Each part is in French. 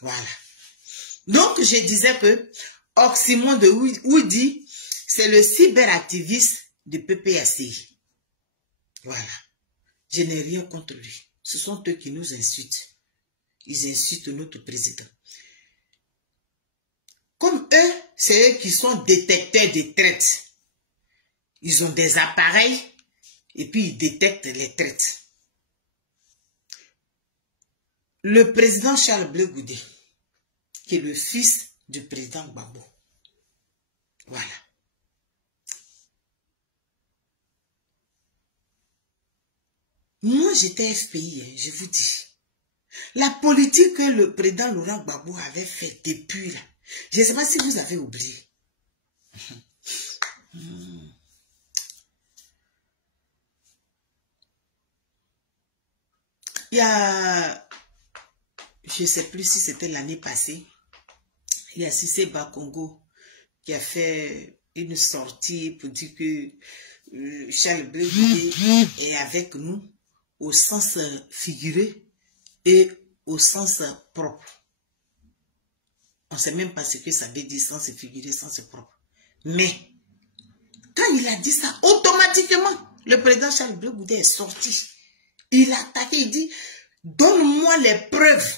Voilà. Donc, je disais que Oxymore de Woody, c'est le cyberactiviste du PPACI. Voilà. Je n'ai rien contre lui. Ce sont eux qui nous insultent. Ils insultent notre président. Comme eux, c'est eux qui sont détecteurs de traites. Ils ont des appareils et puis ils détectent les traites. Le président Charles Blé Goudé, qui est le fils du président Gbagbo. Voilà. Moi, j'étais FPI, hein, je vous dis. La politique que le président Laurent Gbagbo avait fait depuis là, je ne sais pas si vous avez oublié. Il y a, je ne sais plus si c'était l'année passée, il y a Cissé Bakongo qui a fait une sortie pour dire que Charles Blé Goudé est avec nous au sens figuré et au sens propre. On ne sait même pas ce que ça veut dire sens figuré, sens propre. Mais quand il a dit ça, automatiquement, le président Charles Blé Goudé est sorti. Il a attaqué, il dit, donne-moi les preuves.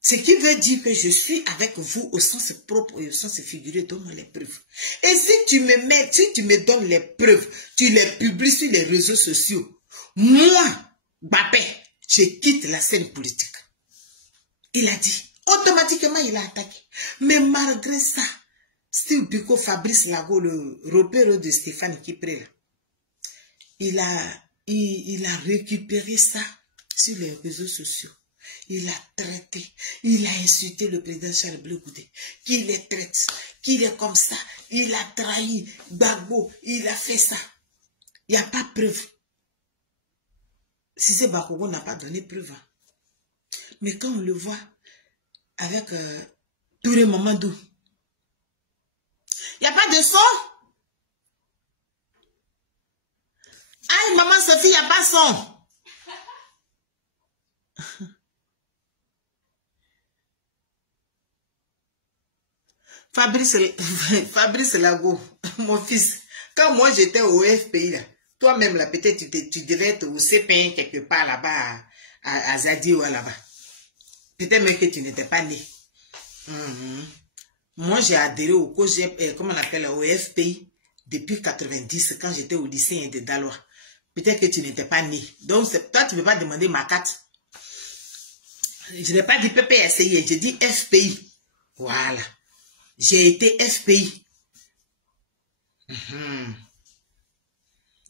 Ce qui veut dire que je suis avec vous au sens propre et au sens figuré, donne-moi les preuves. Et si tu me donnes les preuves, tu les publies sur les réseaux sociaux, moi, Babé, je quitte la scène politique. Il a dit, automatiquement il a attaqué. Mais malgré ça, Steve Biko, Fabrice Lago, le repère de Stéphane Kipré, il a récupéré ça sur les réseaux sociaux. Il a traité, il a insulté le président Charles Blé Goudé, qu'il les traite, qu'il est comme ça, il a trahi Gbagbo, il a fait ça. Il n'y a pas de preuve. Cissé Bakongo n'a pas donné preuve. Mais quand on le voit avec Touré Mamadou, il n'y a pas de son. Aïe, maman Sophie, il n'y a pas son. Fabrice Lago, mon fils, quand moi j'étais au FPI, toi-même là, peut-être tu devais être au CP1 quelque part là-bas, à Zadi ou là-bas. Peut-être même que tu n'étais pas né. Moi j'ai adhéré au comment on appelle, au FPI depuis 90, quand j'étais au lycée de Dalois. Peut-être que tu n'étais pas né. Donc toi tu ne peux pas demander ma carte. Je n'ai pas dit PPSI, j'ai dit FPI. Voilà. J'ai été FPI.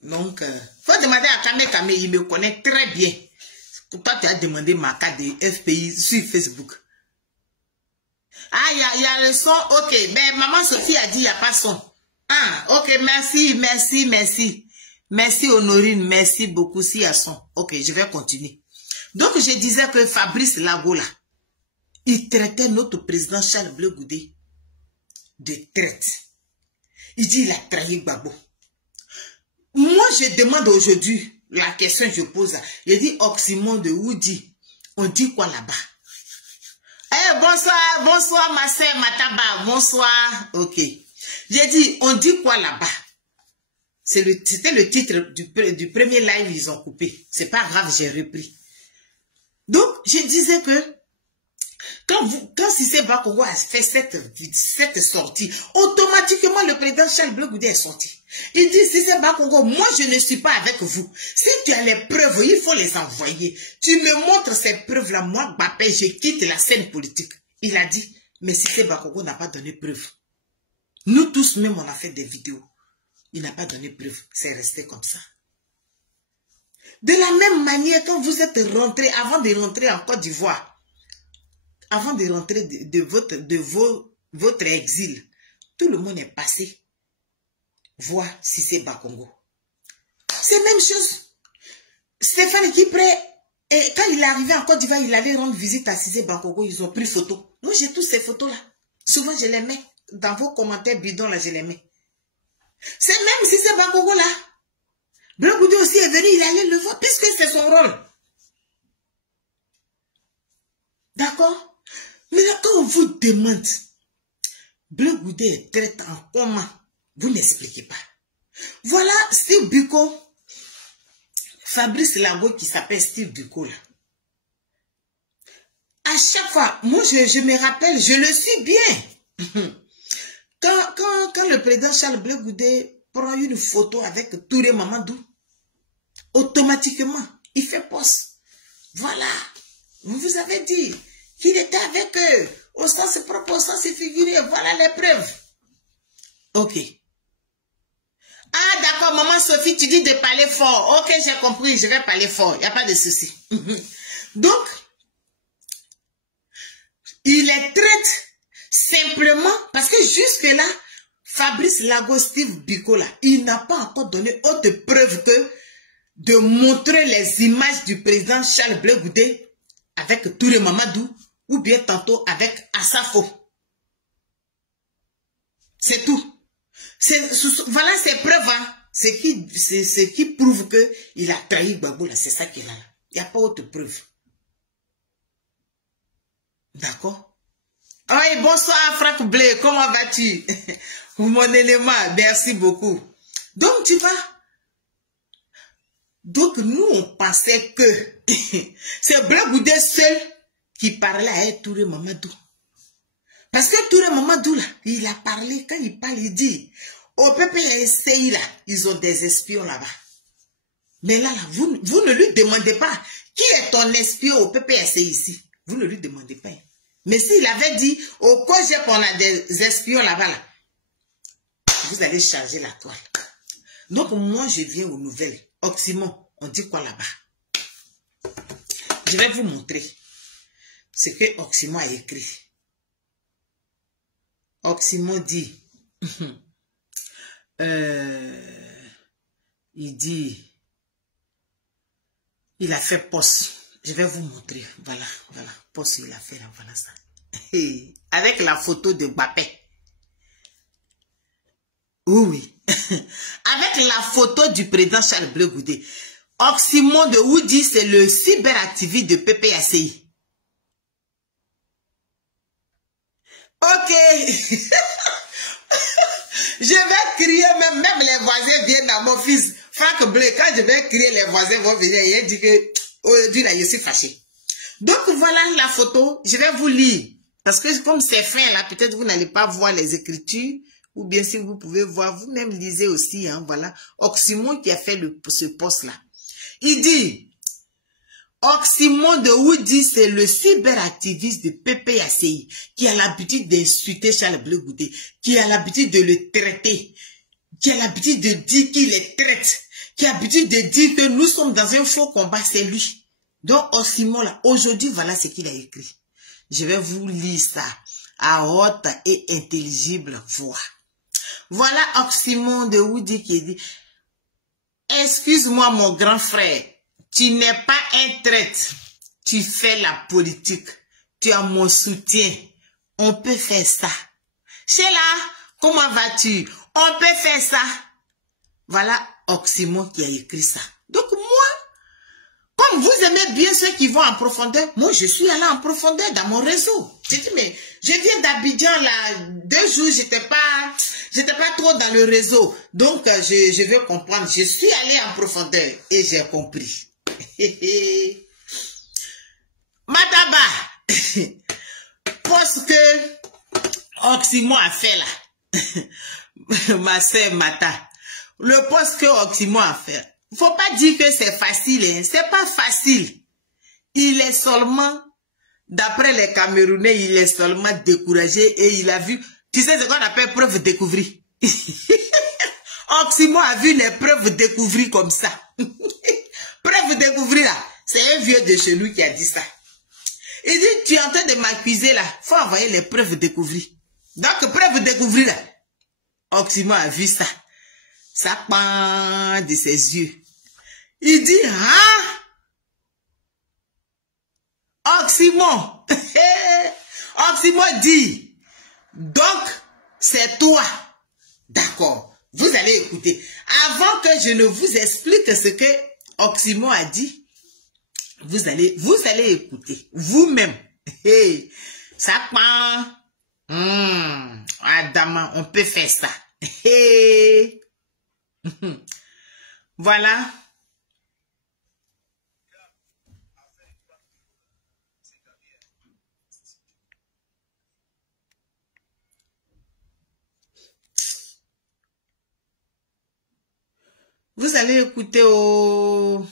Donc, faut demander à Kame, il me connaît très bien. Toi, tu as demandé ma carte de FPI sur Facebook. Ah, il y a le son, ok. Mais maman Sophie a dit il n'y a pas son. Ah, ok, merci. Merci Honorine, merci beaucoup s'il y a son. Ok, je vais continuer. Donc, je disais que Fabrice Lagola, il traitait notre président Charles Blé Goudé de traite. Il dit il a trahi Gbagbo. Moi, je demande aujourd'hui, la question que je pose, il dit Oxymore de Woody, on dit quoi là-bas? Eh, bonsoir ma sœur Mataba, bonsoir, ok. J'ai dit, on dit quoi là-bas? C'était le titre du premier live, ils ont coupé. C'est pas grave, j'ai repris. Donc, je disais que quand Cissé Bakongo a fait cette sortie, automatiquement le président Charles Blé Goudé est sorti. Il dit, Cissé Bakongo, moi je ne suis pas avec vous. Si tu as les preuves, il faut les envoyer. Tu me montres ces preuves-là, moi, Babé, je quitte la scène politique. Il a dit, mais Cissé Bakongo n'a pas donné preuve. Nous tous même, on a fait des vidéos. Il n'a pas donné preuve. C'est resté comme ça. De la même manière, quand vous êtes rentré, avant de rentrer en Côte d'Ivoire, avant de rentrer de votre exil, tout le monde est passé voir Cissé Bakongo. C'est la même chose. Stéphane Kipré, quand il est arrivé en Côte d'Ivoire, il allait rendre visite à Cissé Bakongo, ils ont pris photo. Moi, j'ai toutes ces photos-là. Souvent, je les mets dans vos commentaires bidons, là, je les mets. C'est même Cissé Bakongo, là. Blé Goudé aussi est venu, il allait le voir, puisque c'est son rôle. D'accord? Mais là, quand on vous demande, Bleu Goudé est traité en comment? Vous n'expliquez pas. Voilà Steve Biko, Fabrice Lago qui s'appelle Steve Biko là. À chaque fois, moi je me rappelle, je le suis bien. Quand le président Charles Bleu Goudé prend une photo avec Touré Mamadou, automatiquement, il fait poste. Voilà. Vous avez dit qu'il était avec eux, au sens propre, au sens figuré. Voilà les preuves. Ok. Ah, d'accord, maman Sophie, tu dis de parler fort. Ok, j'ai compris, je vais parler fort. Il n'y a pas de souci. Donc, il les traite simplement parce que jusque-là, Fabrice Lago, Steve Biko, là, il n'a pas encore donné autre preuve que de montrer les images du président Charles Bleu Goudé avec Touré Mamadou ou bien tantôt avec Assafo. C'est tout. Voilà ces preuves, hein. C'est qui prouve qu'il a trahi Gbagbo, là. C'est ça qu'il a là. Il n'y a pas autre preuve. D'accord? Oui, bonsoir Franck Blé, comment vas-tu? Mon élément, merci beaucoup. Donc tu vois, donc nous on pensait que c'est Bleu Goudé seul qui parlait à Touré Mamadou. Parce que Touré Mamadou là, il a parlé, quand il parle, il dit, au PPSCI là, ils ont des espions là-bas. Mais là, vous ne lui demandez pas, qui est ton espion au PPSCI ici? Vous ne lui demandez pas. Mais s'il avait dit, au COGEP on a des espions là-bas, là, vous allez charger la toile. Donc moi je viens aux nouvelles. Oxymon, on dit quoi là-bas? Je vais vous montrer ce que Oxymon a écrit. Oxymon dit, il dit, il a fait poste. Je vais vous montrer. Voilà, voilà. Poste, il a fait là, voilà ça. Avec la photo de Mbappé. Oui. Avec la photo du président Charles Bleu Goudé. Oxymon de Woody, c'est le cyberactiviste de PPACI. Ok. Je vais crier, même les voisins viennent à mon fils. Franck Bleu, quand je vais crier, les voisins vont venir. Il dit que aujourd'hui, là, je suis fâché. Donc, voilà la photo. Je vais vous lire. Parce que comme c'est fin, là, peut-être vous n'allez pas voir les écritures. Ou bien si vous pouvez voir, vous-même lisez aussi. Hein, voilà. Oxymon qui a fait ce poste-là. Il dit, Oxymon de Woody, c'est le cyberactiviste de PPACI qui a l'habitude d'insulter Charles Bleu Goudé, qui a l'habitude de le traiter, qui a l'habitude de dire qu'il les traite, qui a l'habitude de dire que nous sommes dans un faux combat, c'est lui. Donc Oxymon là, aujourd'hui, voilà ce qu'il a écrit. Je vais vous lire ça à haute et intelligible voix. Voilà Oxymon de Woody qui dit, excuse-moi mon grand frère, tu n'es pas un traître, tu fais la politique, tu as mon soutien, on peut faire ça. Sheila, comment vas-tu? On peut faire ça. Voilà Oxymon qui a écrit ça. Donc moi, comme vous aimez bien ceux qui vont en profondeur, moi je suis allé en profondeur dans mon réseau. J'ai dit, mais je viens d'Abidjan là, 2 jours, j'étais pas trop dans le réseau. Donc je veux comprendre. Je suis allé en profondeur et j'ai compris. Mataba, parce que Oxymon a fait là, ma soeur Mata, le poste que Oxymon a fait, faut pas dire que c'est facile, hein. C'est pas facile. Il est seulement, d'après les Camerounais, il est seulement découragé et il a vu, tu sais ce qu'on appelle preuve découvrir. Oxymon a vu les preuves découvrir comme ça. Preuve découvrir là, c'est un vieux de chez lui qui a dit ça. Il dit, tu es en train de m'accuser là, faut envoyer les preuves découvrir. Donc, preuve découvrir là, Oxymon a vu ça. Ça pend de ses yeux. Il dit, ah, Oxymon. Oxymon dit, donc, c'est toi. D'accord, vous allez écouter. Avant que je ne vous explique ce que Oxymon a dit, vous allez écouter vous-même. Hey, ça prend. Adama, on peut faire ça. Hey. Voilà. Vous allez écouter au...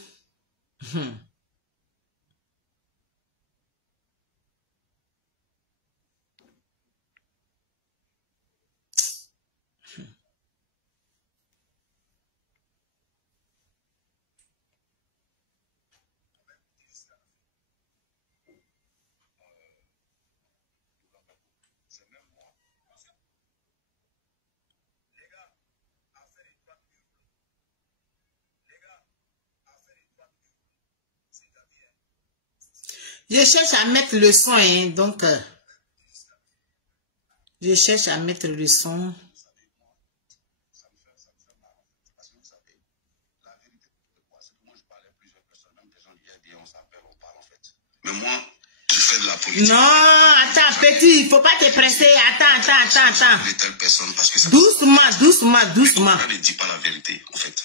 Je cherche à mettre le son, hein, donc... je cherche à mettre le son. Mais moi, je fais de la politique. Non, attends, petit, il ne faut pas te presser. Attends. De telle personne parce que ça... Doucement. Je ne dis pas la vérité, en fait.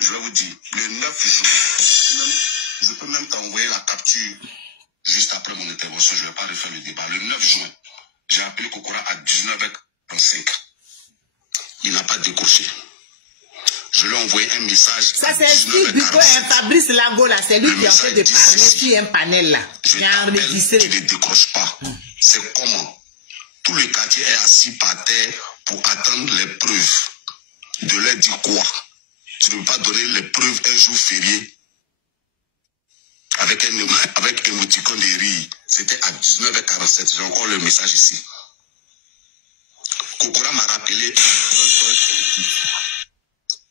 Je vais vous dire, le 9 juin, je peux même t'envoyer la capture juste après mon intervention. Je ne vais pas refaire le débat. Le 9 juin, j'ai appelé Kokora à 19h45. Il n'a pas décroché. Je lui ai envoyé un message. Ça, c'est Fabrice Lago, là. C'est lui qui est en train de parler sur un panel, là. Je t'appelle, tu ne décroches pas. C'est comment? Tout le quartier est assis par terre pour attendre les preuves. De leur dire quoi? Tu ne peux pas donner les preuves un jour férié avec un émoticône de rire. C'était à 19h47. J'ai encore le message ici. Kokora m'a rappelé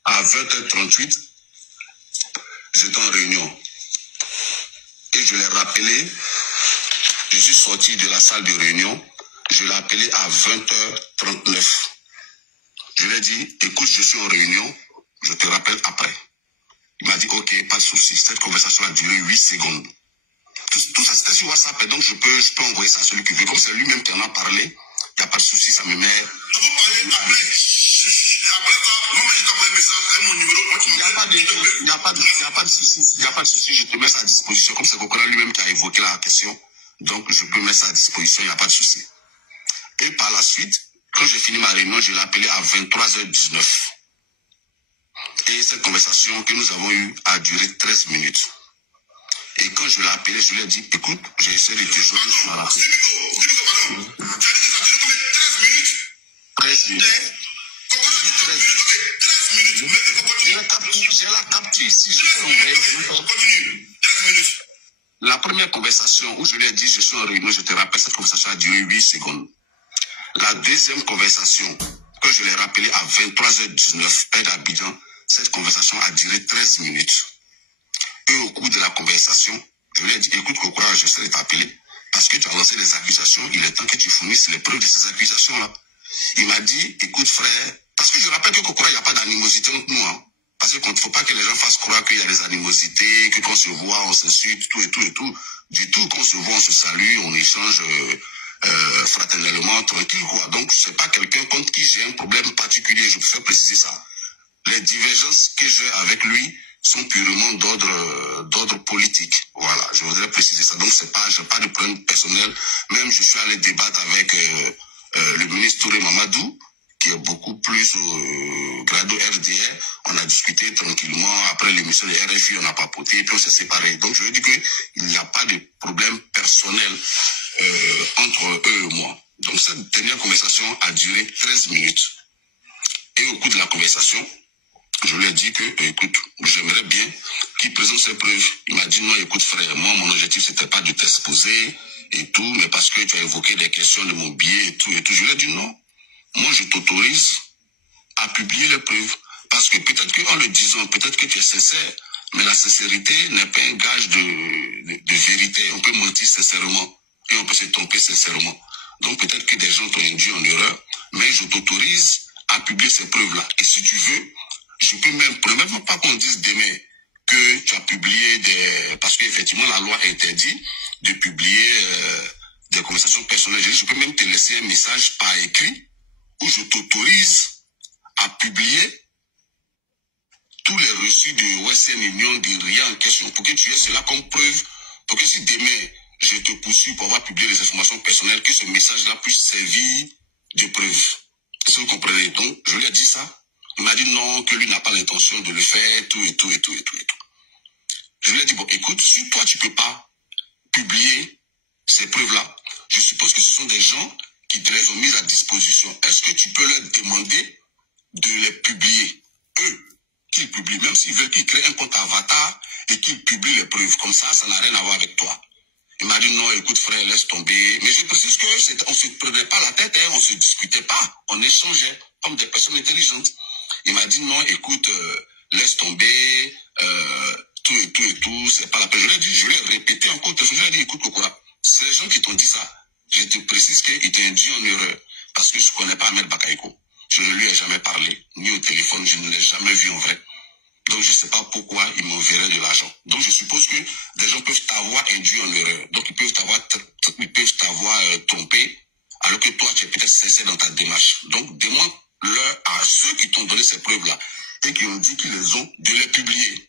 à 20h38. J'étais en réunion. Et je l'ai rappelé. Je suis sorti de la salle de réunion. Je l'ai appelé à 20h39. Je lui ai dit, écoute, je suis en réunion. Je te rappelle après. Il m'a dit, ok, pas de souci. Cette conversation a duré 8 secondes. Tout ça, c'était sur WhatsApp. Et donc, je peux envoyer ça à celui qui veut. Comme c'est lui-même qui en a parlé, il n'y a pas de souci, ça me met... Il n'y a pas de souci. Je te mets ça à disposition. Comme c'est Kokora lui-même qui a évoqué la question. Donc, je peux mettre ça à disposition, il n'y a pas de souci. Et par la suite, quand j'ai fini ma réunion, je l'ai appelé à 23h19. Et cette conversation que nous avons eue a duré 13 minutes. Et quand je l'ai appelé, je lui ai dit, écoute, j'ai essayé de te joindre sur la 13 minutes. J'ai la capture ici, la première conversation où je lui ai dit, je suis en réunion, je te rappelle, cette conversation a duré 8 secondes. La deuxième conversation, que je l'ai rappelée à 23h19, heure d'Abidjan, cette conversation a duré 13 minutes. Et au cours de la conversation, je lui ai dit, écoute Kokora, je sais de t'appeler, parce que tu as lancé des accusations, il est temps que tu fournisses les preuves de ces accusations-là. Il m'a dit, écoute frère, parce que je rappelle que Kokora, il n'y a pas d'animosité entre nous, hein. Parce qu'il ne faut pas que les gens fassent croire qu'il y a des animosités, que quand on se voit, on s'insulte, tout. Du tout, quand on se voit, on se salue, on échange fraternellement, tranquille, quoi. Donc, c'est pas quelqu'un contre qui j'ai un problème particulier, je préfère préciser ça. Les divergences que j'ai avec lui sont purement d'ordre politique. Voilà, je voudrais préciser ça. Donc, j'ai pas de problème personnel. Même, je suis allé débattre avec le ministre Touré Mamadou, qui est beaucoup plus au grado RDR. On a discuté tranquillement. Après l'émission de RFI, on a papoté, puis on s'est séparés. Donc, je veux dire qu'il n'y a pas de problème personnel entre eux et moi. Donc, cette dernière conversation a duré 13 minutes. Et au cours de la conversation, je lui ai dit que, écoute, j'aimerais bien qu'il présente ses preuves. Il m'a dit, non, écoute frère, moi, mon objectif, c'était pas de t'exposer et tout, mais parce que tu as évoqué des questions de mon billet et tout. Je lui ai dit, non, moi, je t'autorise à publier les preuves. Parce que peut-être qu'en le disant, peut-être que tu es sincère, mais la sincérité n'est pas un gage de vérité. On peut mentir sincèrement et on peut se tromper sincèrement. Donc peut-être que des gens t'ont induit en erreur, mais je t'autorise à publier ces preuves-là. Et si tu veux, je peux même pas qu'on dise demain que tu as publié des... Parce qu'effectivement, la loi interdit de publier te laisser un message par écrit où je t'autorise à publier tous les reçus de Western Union de rien en question pour que tu aies cela comme preuve, pour que si demain je te poursuis pour avoir publié les informations personnelles, que ce message-là puisse servir de preuve. Est-ce que vous comprenez? Donc, je lui ai dit ça. Il m'a dit non, que lui n'a pas l'intention de le faire, tout et tout et tout et tout et tout. Je lui ai dit, bon, écoute, si toi tu peux pas publier ces preuves-là, je suppose que ce sont des gens qui te les ont mises à disposition. Est-ce que tu peux leur demander de les publier? Eux, qu'ils publient, même s'ils veulent qu'ils créent un compte avatar et qu'ils publient les preuves. Comme ça n'a rien à voir avec toi. Il m'a dit non, écoute frère, laisse tomber. Mais je précise qu'on ne se prenait pas la tête, hein, on ne se discutait pas, on échangeait comme des personnes intelligentes. Il m'a dit non, écoute, laisse tomber, tout et tout et tout, c'est pas la peine. Je lui ai répété encore, je lui ai dit, écoute Kokora, c'est les gens qui t'ont dit ça. Je te précise qu'il t'a induit en erreur, parce que je ne connais pas Ahmed Bakaïko. Je ne lui ai jamais parlé, ni au téléphone, je ne l'ai jamais vu en vrai. Donc je ne sais pas pourquoi ils m'enverraient de l'argent. Donc je suppose que des gens peuvent t'avoir induit en erreur. Donc ils peuvent t'avoir trompé, alors que toi tu es peut-être sincère dans ta démarche. Donc demande-leur à ceux qui t'ont donné ces preuves-là et qui ont dit qu'ils les ont, de les publier.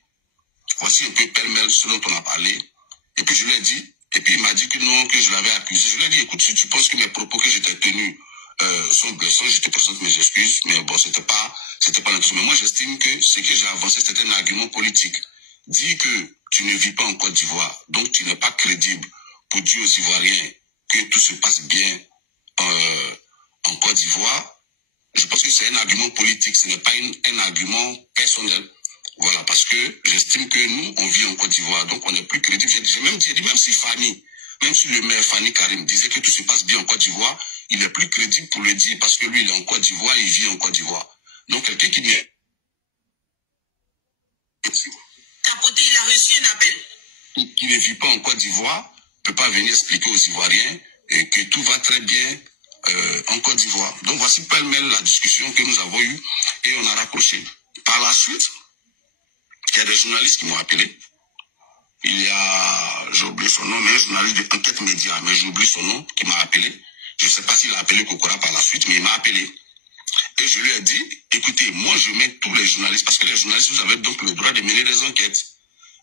Voici un peu pêle-mêle ce dont on a parlé. Et puis je lui ai dit, et puis il m'a dit que non, que je l'avais accusé. Je lui ai dit, écoute, si tu penses que mes propos que j'étais tenus sont blessants, je te présente mes excuses, mais bon, c'était pas l'intention. Mais moi, j'estime que ce que j'ai avancé, c'était un argument politique. Dis que tu ne vis pas en Côte d'Ivoire, donc tu n'es pas crédible pour dire aux Ivoiriens que tout se passe bien en Côte d'Ivoire. Je pense que c'est un argument politique, ce n'est pas un argument personnel. Voilà, parce que j'estime que nous, on vit en Côte d'Ivoire, donc on est plus crédible. J'ai même dit, même si le maire Fanny Karim disait que tout se passe bien en Côte d'Ivoire, il est plus crédible pour le dire parce que lui, il est en Côte d'Ivoire, il vit en Côte d'Ivoire. Donc, quelqu'un qui dit... Capoté, il a reçu un appel. Qui ne vit pas en Côte d'Ivoire ne peut pas venir expliquer aux Ivoiriens que tout va très bien en Côte d'Ivoire. Donc, voici pêle-mêle la discussion que nous avons eue et on a raccroché. Par la suite, il y a des journalistes qui m'ont appelé. Il y a, j'ai oublié son nom, mais un journaliste d'Enquête Média, mais j'ai oublié son nom, qui m'a appelé. Je ne sais pas s'il a appelé Kokora par la suite, mais il m'a appelé. Et je lui ai dit, écoutez, moi je mets tous les journalistes, parce que les journalistes, vous avez donc le droit de mener des enquêtes.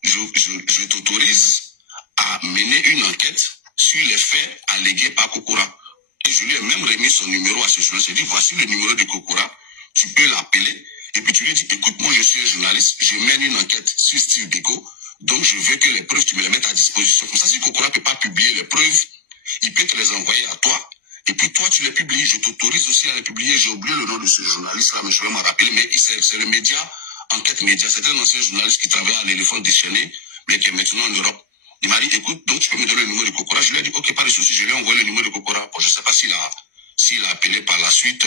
Je t'autorise à mener une enquête sur les faits allégués par Kokora. Et je lui ai même remis son numéro à ce journaliste. Je lui ai dit, voici le numéro de Kokora, tu peux l'appeler. Et puis tu lui dis, écoute, moi je suis un journaliste, je mène une enquête sur Steve Biko, donc je veux que les preuves, tu me les mettes à disposition. Comme ça, si Kokora ne peut pas publier les preuves, il peut te les envoyer à toi. Et puis toi, tu les publies. Je t'autorise aussi à les publier. J'ai oublié le nom de ce journaliste-là, mais je vais m'en rappeler. Mais c'est le média, Enquête Média. C'est un ancien journaliste qui travaillait à l'éléphant déchaîné, mais qui est maintenant en Europe. Il m'a dit, écoute, donc tu peux me donner le numéro de Kokora. Je lui ai dit, ok, pas de souci, je lui ai envoyé le numéro de Kokora. Bon, je ne sais pas s'il a appelé par la suite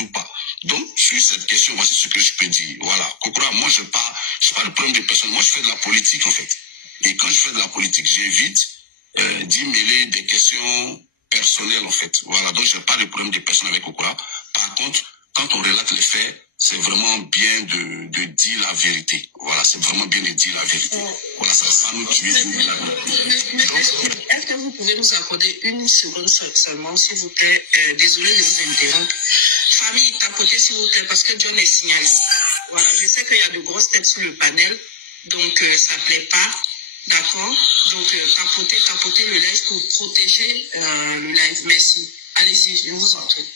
ou pas. Donc, sur cette question, voici ce que je peux dire. Voilà, Kokora, moi, je n'ai pas de problème de personne. Moi, je fais de la politique, en fait. Et quand je fais de la politique, j'évite d'y mêler des questions personnelles, en fait. Voilà, donc je n'ai pas de problème de personne avec Kokora. Par contre, quand on relate les faits, c'est vraiment bien de dire la vérité. Voilà, c'est vraiment bien de dire la vérité. Voilà, ça va nous tuer. Est-ce que vous pouvez nous accorder une seconde seulement, s'il vous plaît? Désolé de vous interrompre. Famille, tapotez s'il vous plaît, parce que John est signalé. Voilà, je sais qu'il y a de grosses têtes sur le panel, donc ça ne plaît pas. D'accord? Donc tapotez le live pour protéger le live. Merci. Allez-y, je vous en prie.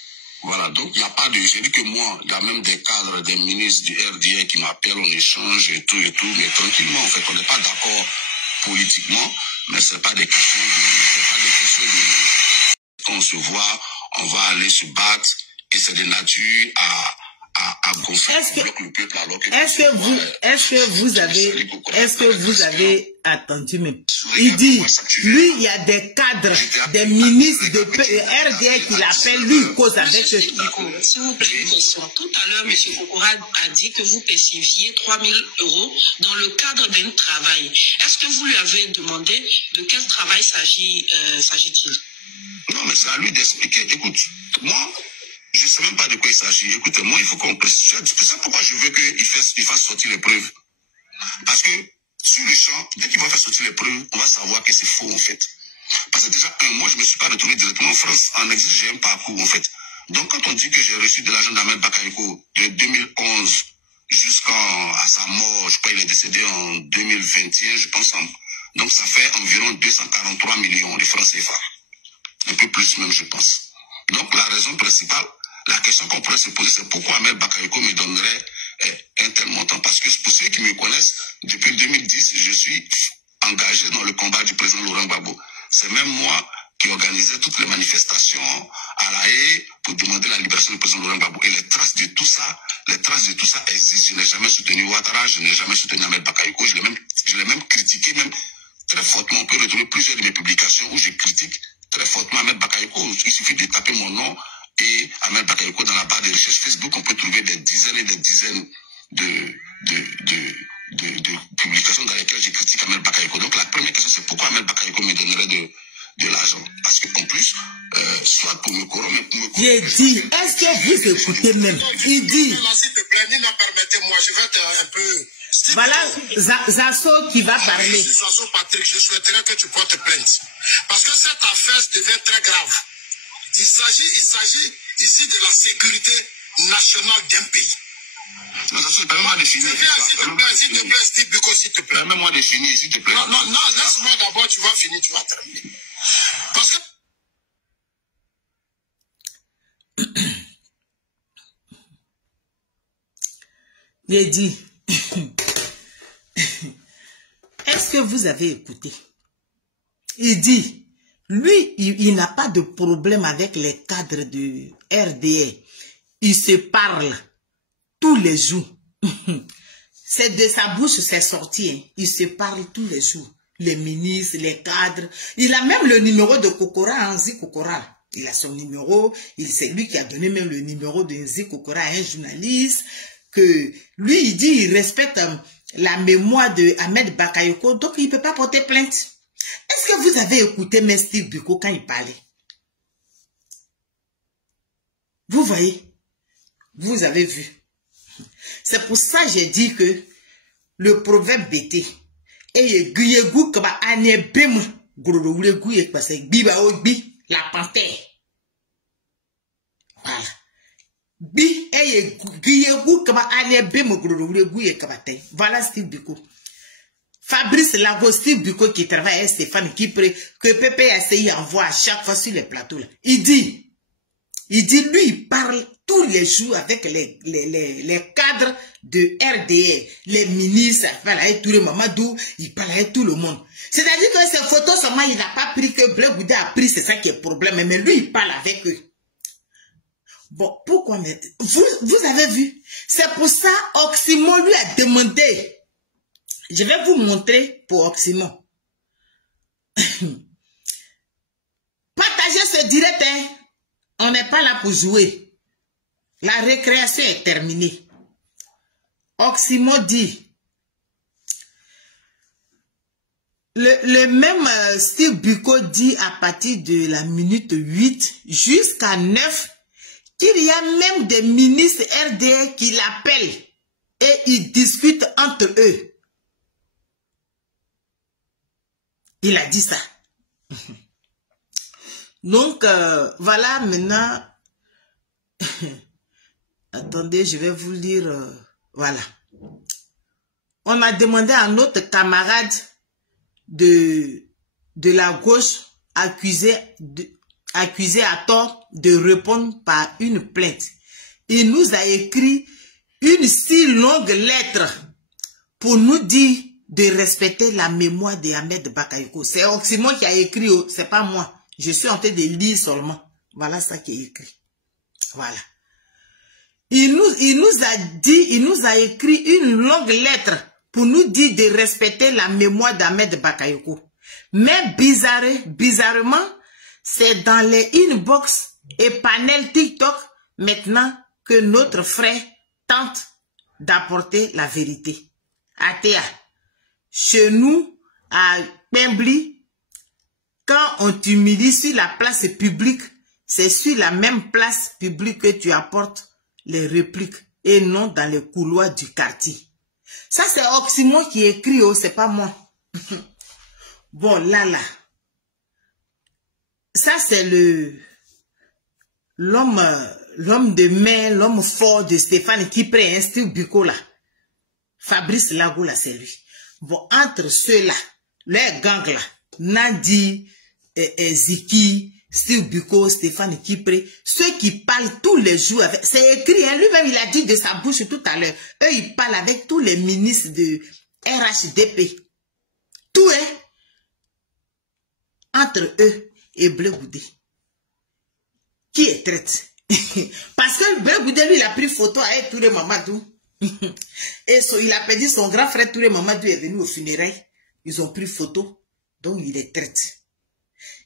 Voilà, donc il n'y a pas de... J'ai dit que moi, il y a même des cadres, des ministres du RDA qui m'appellent, on échange et tout, mais tranquillement, en fait, on n'est pas d'accord politiquement, mais ce n'est pas des questions de... Quand on se voit, on va aller se battre, et c'est de nature à gonfler le peuple alors que... Est-ce que vous avez attendu même? Il dit, lui, il y a des cadres, des ministres de RDA qui l'appellent, lui, il cause avec eux. S'il vous plaît, une question. Tout à l'heure, M. Kokora a dit que vous perceviez 3 000 € dans le cadre d'un travail. Est-ce que vous lui avez demandé de quel travail s'agit-il? Non, mais c'est à lui d'expliquer. Écoute, moi... Je ne sais même pas de quoi il s'agit. Écoutez, moi, il faut qu'on précise. C'est pourquoi je veux qu'il fasse sortir les preuves. Parce que sur le champ, dès qu'il va faire sortir les preuves, on va savoir que c'est faux, en fait. Parce que déjà, moi, je ne me suis pas retrouvé directement en France. En exil, j'ai un parcours, en fait. Donc, quand on dit que j'ai reçu de l'argent d'Ahmed Bakayoko de 2011 jusqu'à sa mort, je crois qu'il est décédé en 2021, je pense. Donc, ça fait environ 243 millions de francs CFA. Un peu plus même, je pense. Donc, la raison principale, la question qu'on pourrait se poser, c'est pourquoi Ahmed Bakayoko me donnerait un tel montant. Parce que pour ceux qui me connaissent, depuis 2010, je suis engagé dans le combat du président Laurent Gbagbo. C'est même moi qui organisait toutes les manifestations à La Haye pour demander la libération du président Laurent Gbagbo. Et les traces de tout ça existent. Je n'ai jamais soutenu Ouattara, je n'ai jamais soutenu Ahmed Bakayoko, je l'ai même critiqué, même très fortement. On peut retrouver plusieurs de mes publications où je critique très fortement Ahmed Bakayoko. Il suffit de taper mon nom et Ahmed Bakayoko dans la barre de recherche Facebook, on peut trouver des dizaines et des dizaines de publications dans lesquelles je critique Ahmed Bakayoko. Donc la première question, c'est pourquoi Ahmed Bakayoko me donnerait de l'argent. Parce qu'en plus, soit pour me corrompre... J'ai dit, est-ce que vous écoutez même? Il dit... S'il te plaît, Nina, permettez-moi, je vais être un peu... Voilà Zasso qui va parler. Je suis Zasso Patrick, je souhaiterais que tu portes plainte. Parce que cette affaire devient très grave. Il s'agit ici de la sécurité nationale d'un pays. Permets-moi de finir. S'il te plaît, Steve Biko, s'il te plaît. Permets-moi de finir, s'il te plaît. Non, laisse-moi d'abord, tu vas finir, tu vas terminer. Parce que... J'ai dit, est-ce que vous avez écouté? Il dit, lui, il n'a pas de problème avec les cadres de RDA. Il se parle tous les jours. C'est de sa bouche, c'est sorti. Hein. Il se parle tous les jours. Les ministres, les cadres. Il a même le numéro de Kokora, Nzi Kokora. Il a son numéro. C'est lui qui a donné même le numéro de Nzi Kokora à un journaliste. Que lui, il dit, il respecte la mémoire de Ahmed Bakayoko. Donc, il ne peut pas porter plainte. Est-ce que vous avez écouté M. Steve Biko quand il parlait? Vous voyez? Vous avez vu. C'est pour ça que j'ai dit que le proverbe bêté la panthère. Voilà. Voilà Steve Biko. Fabrice Lago, Steve Biko qui travaille avec Stéphane que PPACI envoie à chaque fois sur les plateaux. Là. Il dit, lui, il parle tous les jours avec les cadres de RDA, les ministres, il parle avec tout le Mamadou, il parle avec tout le monde. C'est-à-dire que ces photos, seulement, il n'a pas pris que Bleu Bouddha a pris, c'est ça qui est le problème. Mais lui, il parle avec eux. Bon, pourquoi? Mais vous avez vu? C'est pour ça, Oxymon lui a demandé. Je vais vous montrer pour Oxymon. Partagez ce direct, hein. On n'est pas là pour jouer. La récréation est terminée. Oxymon dit, le même Steve Biko dit à partir de la minute 8 jusqu'à 9 qu'il y a même des ministres RDA qui l'appellent et ils discutent entre eux. Il a dit ça. Donc, voilà, maintenant, attendez, je vais vous lire, voilà. On a demandé à notre camarade de la gauche accusé à tort de répondre par une plainte. Il nous a écrit une si longue lettre pour nous dire de respecter la mémoire de Ahmed Bakayoko. C'est Oxymon qui a écrit, c'est pas moi. Je suis en train de lire seulement. Voilà ça qui est écrit. Voilà. Il nous a écrit une longue lettre pour nous dire de respecter la mémoire d'Ahmed Bakayoko. Mais bizarrement, c'est dans les inbox et panels TikTok maintenant que notre frère tente d'apporter la vérité. Atea, chez nous, à Pembli, quand on t'humilie sur la place publique, c'est sur la même place publique que tu apportes les répliques et non dans les couloirs du quartier. Ça, c'est Oxymon qui écrit, oh, c'est pas moi. Bon, là. Ça, c'est l'homme de main, l'homme fort de Stéphane qui prend un style Biko là. Fabrice Lago là, c'est lui. Bon, entre ceux-là, les gangs là, Nadi, Ziki, Steve Biko, Stéphane Kipré, ceux qui parlent tous les jours avec, c'est écrit, hein, lui-même il a dit de sa bouche tout à l'heure, eux ils parlent avec tous les ministres de RHDP. Tout est entre eux et Bleu Goudé. Qui est traite? Parce que Bleu Goudé, lui, il a pris photo avec Touré Mamadou. Et il a perdu son grand frère Touré Mamadou est venu au funérailles. Ils ont pris photo. Donc il est traite.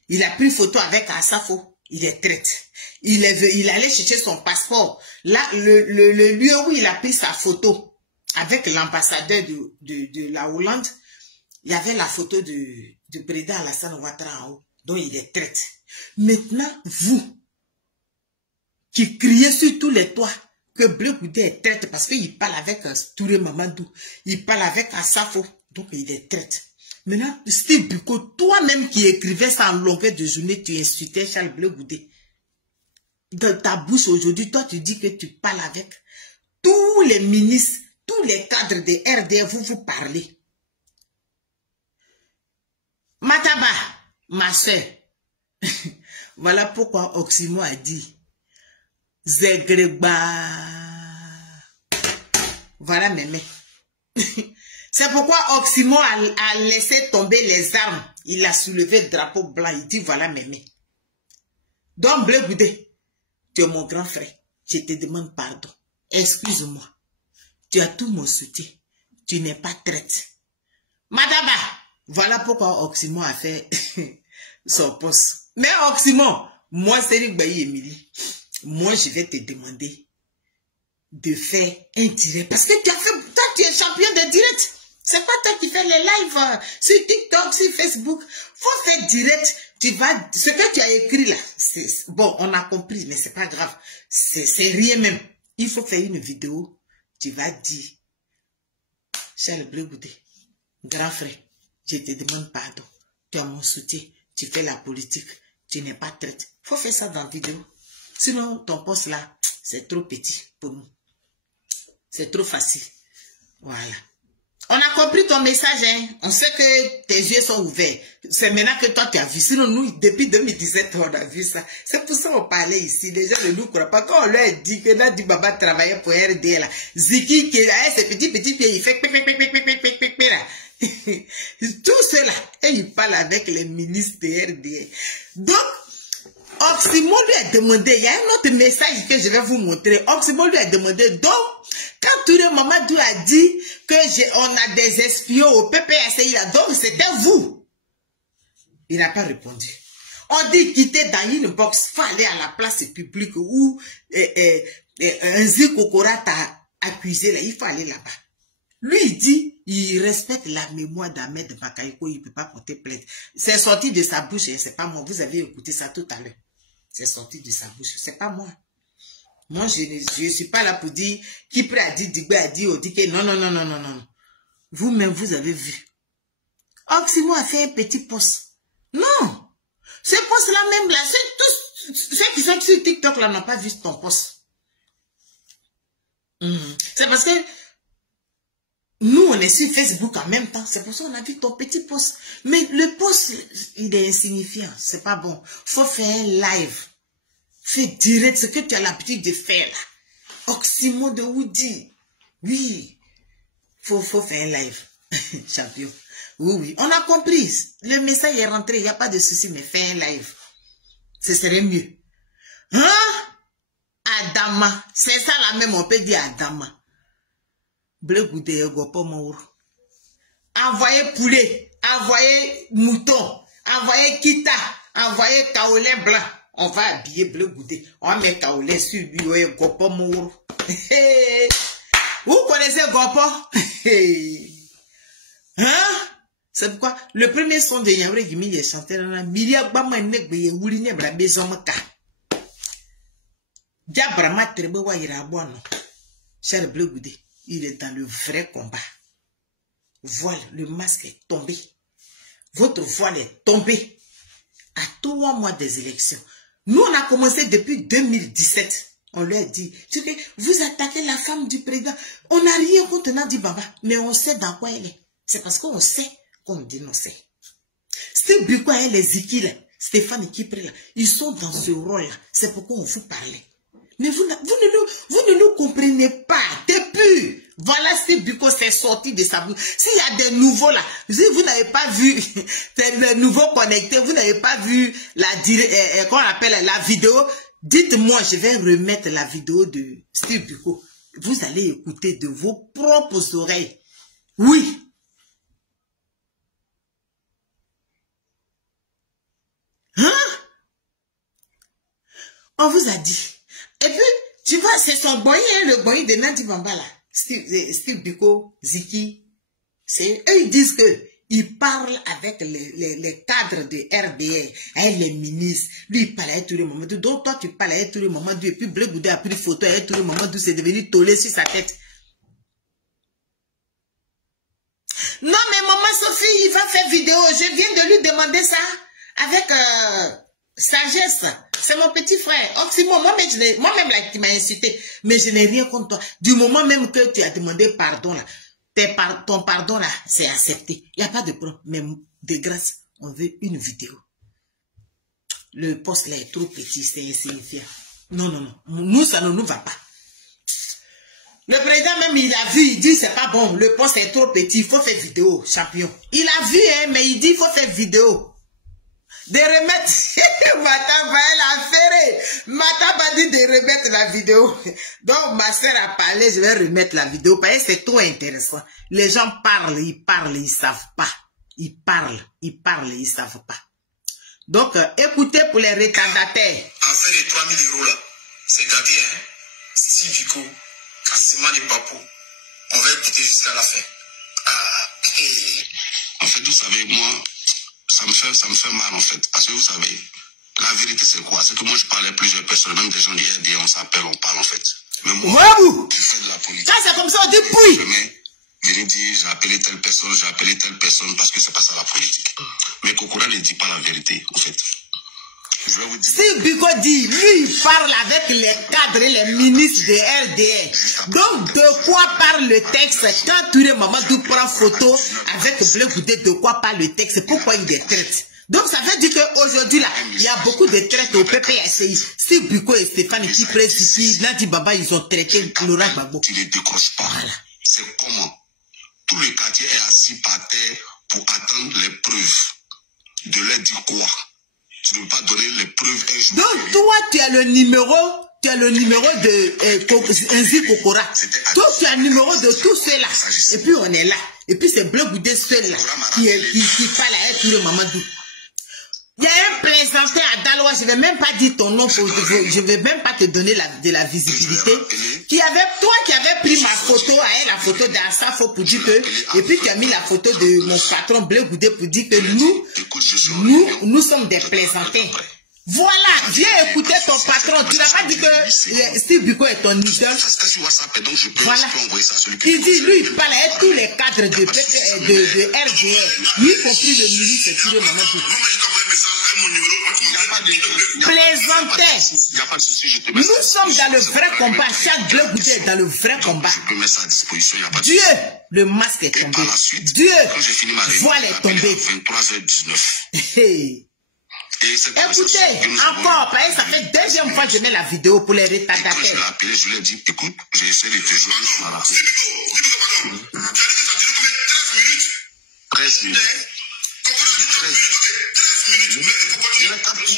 Il a pris photo avec Asafo. Il est traite. Il allait chercher son passeport. Là, le lieu où il a pris sa photo avec l'ambassadeur de la Hollande, il y avait la photo du président Alassane Ouattara en haut. Donc il est traite. Maintenant, vous, qui criez sur tous les toits que Bleu Goudé est traite parce qu'il parle avec Touré Mamadou, il parle avec Asafo, donc il est traite. Maintenant, Steve Biko, toi-même qui écrivais ça en longueur de journée, tu insultais Charles Bleu Goudé. Dans ta bouche aujourd'hui, toi tu dis que tu parles avec tous les ministres, tous les cadres de RDF, vous parlez. Mataba, ma soeur, voilà pourquoi Oximo a dit Zegreba. Voilà mémé. C'est pourquoi Oximo a laissé tomber les armes. Il a soulevé le drapeau blanc. Il dit voilà mémé. Donc Bleu Goudé, tu es mon grand frère. Je te demande pardon. Excuse-moi. Tu as tout mon soutien. Tu n'es pas traite. Madaba, voilà pourquoi Oximo a fait son poste. Mais Oximo, moi c'est Bayi Emily. Moi je vais te demander de faire un direct. Parce que toi tu es champion de direct. C'est pas toi qui fais les lives sur TikTok, sur Facebook. Faut faire direct. Tu vas, ce que tu as écrit là, bon, on a compris, mais c'est pas grave. C'est rien même. Il faut faire une vidéo. Tu vas dire, Charles Bleu Goudé, grand frère, je te demande pardon. Tu as mon soutien. Tu fais la politique. Tu n'es pas traite. Faut faire ça dans la vidéo. Sinon, ton poste là, c'est trop petit pour nous. C'est trop facile. Voilà. On a compris ton message, hein. On sait que tes yeux sont ouverts. C'est maintenant que toi tu as vu. Sinon, nous, depuis 2017, on a vu ça. C'est pour ça qu'on parlait ici. Les gens ne nous croient pas. Quand on leur dit que Nadi Baba travaillait pour RDL, là, Ziki, qui a ses petits pieds, il fait là. Tout cela. Et il parle avec les ministres de RDL. Donc, Oximo lui a demandé, il y a un autre message que je vais vous montrer. Oximo lui a demandé, donc, quand Touré Mamadou a dit que on a des espions au PPACI là, donc c'était vous. Il n'a pas répondu. On dit qu'il était dans une box, il faut aller à la place publique où un Zikokora t'a accusé là, il faut aller là-bas. Lui, il dit, il respecte la mémoire d'Ahmed Bakayoko, il ne peut pas porter plainte. C'est sorti de sa bouche, c'est pas moi. Vous avez écouté ça tout à l'heure. C'est sorti de sa bouche, c'est pas moi. Moi, je ne suis pas là pour dire, qui peut a dit, Digbe a dit, Odike, non. Vous-même, vous avez vu. Oximo a fait un petit poste. Non. Ce poste-là même, là, tous ceux qui sont sur TikTok, là, n'ont pas vu ton poste. C'est parce que nous, on est sur Facebook en même temps. C'est pour ça qu'on a vu ton petit post. Mais le post, il est insignifiant. C'est pas bon. Faut faire un live. Fais direct ce que tu as l'habitude de faire là. Oximo de Woody. Oui. Faut faire un live. Champion. Oui. On a compris. Le message est rentré. Il n'y a pas de souci, mais fais un live. Ce serait mieux. Hein? Adama. C'est ça là même, on peut dire Adama. Bleu Goudé, envoyez poulet, envoyez mouton, envoyez kita, envoyez kaolé blanc. On va habiller Bleu Goudé. On met kaolé sur lui, gopo mouro. Vous connaissez gopo? Hein? C'est pourquoi le premier son de Yamre Gimi est chanté dans la Miria Bama Negbe Wouline Brabezomaka. Diabrama Trebewa Irabono. Cher Bleu Goudé. Il est dans le vrai combat. Voile, le masque est tombé. Votre voile est tombé. à 3 mois des élections. Nous, on a commencé depuis 2017. On lui a dit, vous attaquez la femme du président. On n'a rien contre Nandi Baba, mais on sait dans quoi elle est. C'est parce qu'on sait qu'on dénonçait. Steve Biko et les Ziki, là, Stéphane Kipri, là, ils sont dans ce rôle-là. C'est pourquoi on vous parlait. Mais vous ne nous comprenez pas. Depuis, voilà Steve Biko s'est sorti de sa bouche. S'il y a des nouveaux là, si vous n'avez pas vu, les nouveaux connectés, vous n'avez pas vu qu'on appelle la vidéo, dites-moi, je vais remettre la vidéo de Steve Biko. Vous allez écouter de vos propres oreilles. Oui. Hein? On vous a dit. Et puis, tu vois, c'est son boy, hein, le boy de Nandi Bamba là. Steve Biko, Ziki. Eux, ils disent que il parle avec les cadres de RDR, avec les ministres. Lui, il parle avec tous les moments. Donc, toi, tu parles avec tous les moments. Et puis, Blé Goudé a pris des photos avec tous les moments d'où c'est devenu tollé sur sa tête. Non, mais maman Sophie, il va faire vidéo. Je viens de lui demander ça avec sagesse. C'est mon petit frère. Oxymore, moi-même, là, qui m'a insulté. Mais je n'ai rien contre toi. Du moment même que tu as demandé pardon, là. Ton pardon là, c'est accepté. Il n'y a pas de problème. Mais de grâce, on veut une vidéo. Le poste là est trop petit, c'est insignifiant. Non, non, non. Nous, ça ne nous va pas. Le président même, il a vu, il dit, c'est pas bon. Le poste est trop petit, il faut faire vidéo, champion. Il a vu, hein, mais il dit, il faut faire vidéo. De remettre, Mataba, elle a ferré. Mataba dit de remettre la vidéo. Donc, ma soeur a parlé, je vais remettre la vidéo parce que c'est trop intéressant. Les gens parlent, ils savent pas. Ils parlent, ils savent pas. Donc, écoutez pour les retardataires. Affaire de 3 000 € là, c'est-à-dire, hein, Steve Biko, Cassima de Papou, on va écouter jusqu'à la fin. En fait, vous savez, moi, ça me fait mal en fait. Parce que vous savez, la vérité c'est quoi? C'est que moi je parlais à plusieurs personnes, même des gens du RD, on s'appelle, on parle en fait. Mais moi, je fais de la politique. Ça c'est comme ça, on dit puis. Je lui dis, j'ai appelé telle personne parce que c'est pas ça la politique. Mais Kokora ne dit pas la vérité en fait. Je vais vous dire. Si Biko dit, lui il parle avec les cadres et les ministres de RDR. Donc de quoi parle le texte? Quand tous les Mamadou prend photo avec Blé Goudé, de quoi parle le texte? Pourquoi il les traite? Donc ça veut dire qu'aujourd'hui là, il y a beaucoup de traites au PPSI. Si Biko et Stéphane qui président, Nandi Baba, ils ont traité Laurent Gbagbo. Tu ne décroches pas. Voilà. C'est comment? Tout le quartier est assis par terre pour attendre les preuves. De leur dire quoi? Tu ne veux pas donner les preuves un jour. Donc toi, tu as le numéro de Nzi Kokora. Toi, tu as le numéro de tous ceux-là. Et puis on est là. Et puis c'est Blé Goudé seul là qui parle avec tout le Mamadou. Il y a un plaisantin à Daloa, je ne vais même pas dire ton nom, je ne vais même pas te donner de la visibilité. Toi qui avais pris ma photo, la photo d'Assafo pour dire que, et puis tu as mis la photo de mon patron Blé Goudé pour dire que nous sommes des plaisantins. Voilà, viens écouter ton patron. Tu n'as pas dit que Steve Biko est ton idole. Voilà. Il dit, lui, il parle avec tous les cadres de RDR, y compris le ministre et tout le moment. Plaisantais. Nous sommes dans le vrai combat. Chaque Blé Goudé est dans le vrai combat. Dieu, le masque est tombé. Dieu, voile est tombé. Écoutez, encore, parce que ça fait deuxième fois que je mets la vidéo pour les retardataires. Je l'ai appelé, je lui ai dit, écoute, j'ai essayé de te joindre. Voilà. 13 minutes.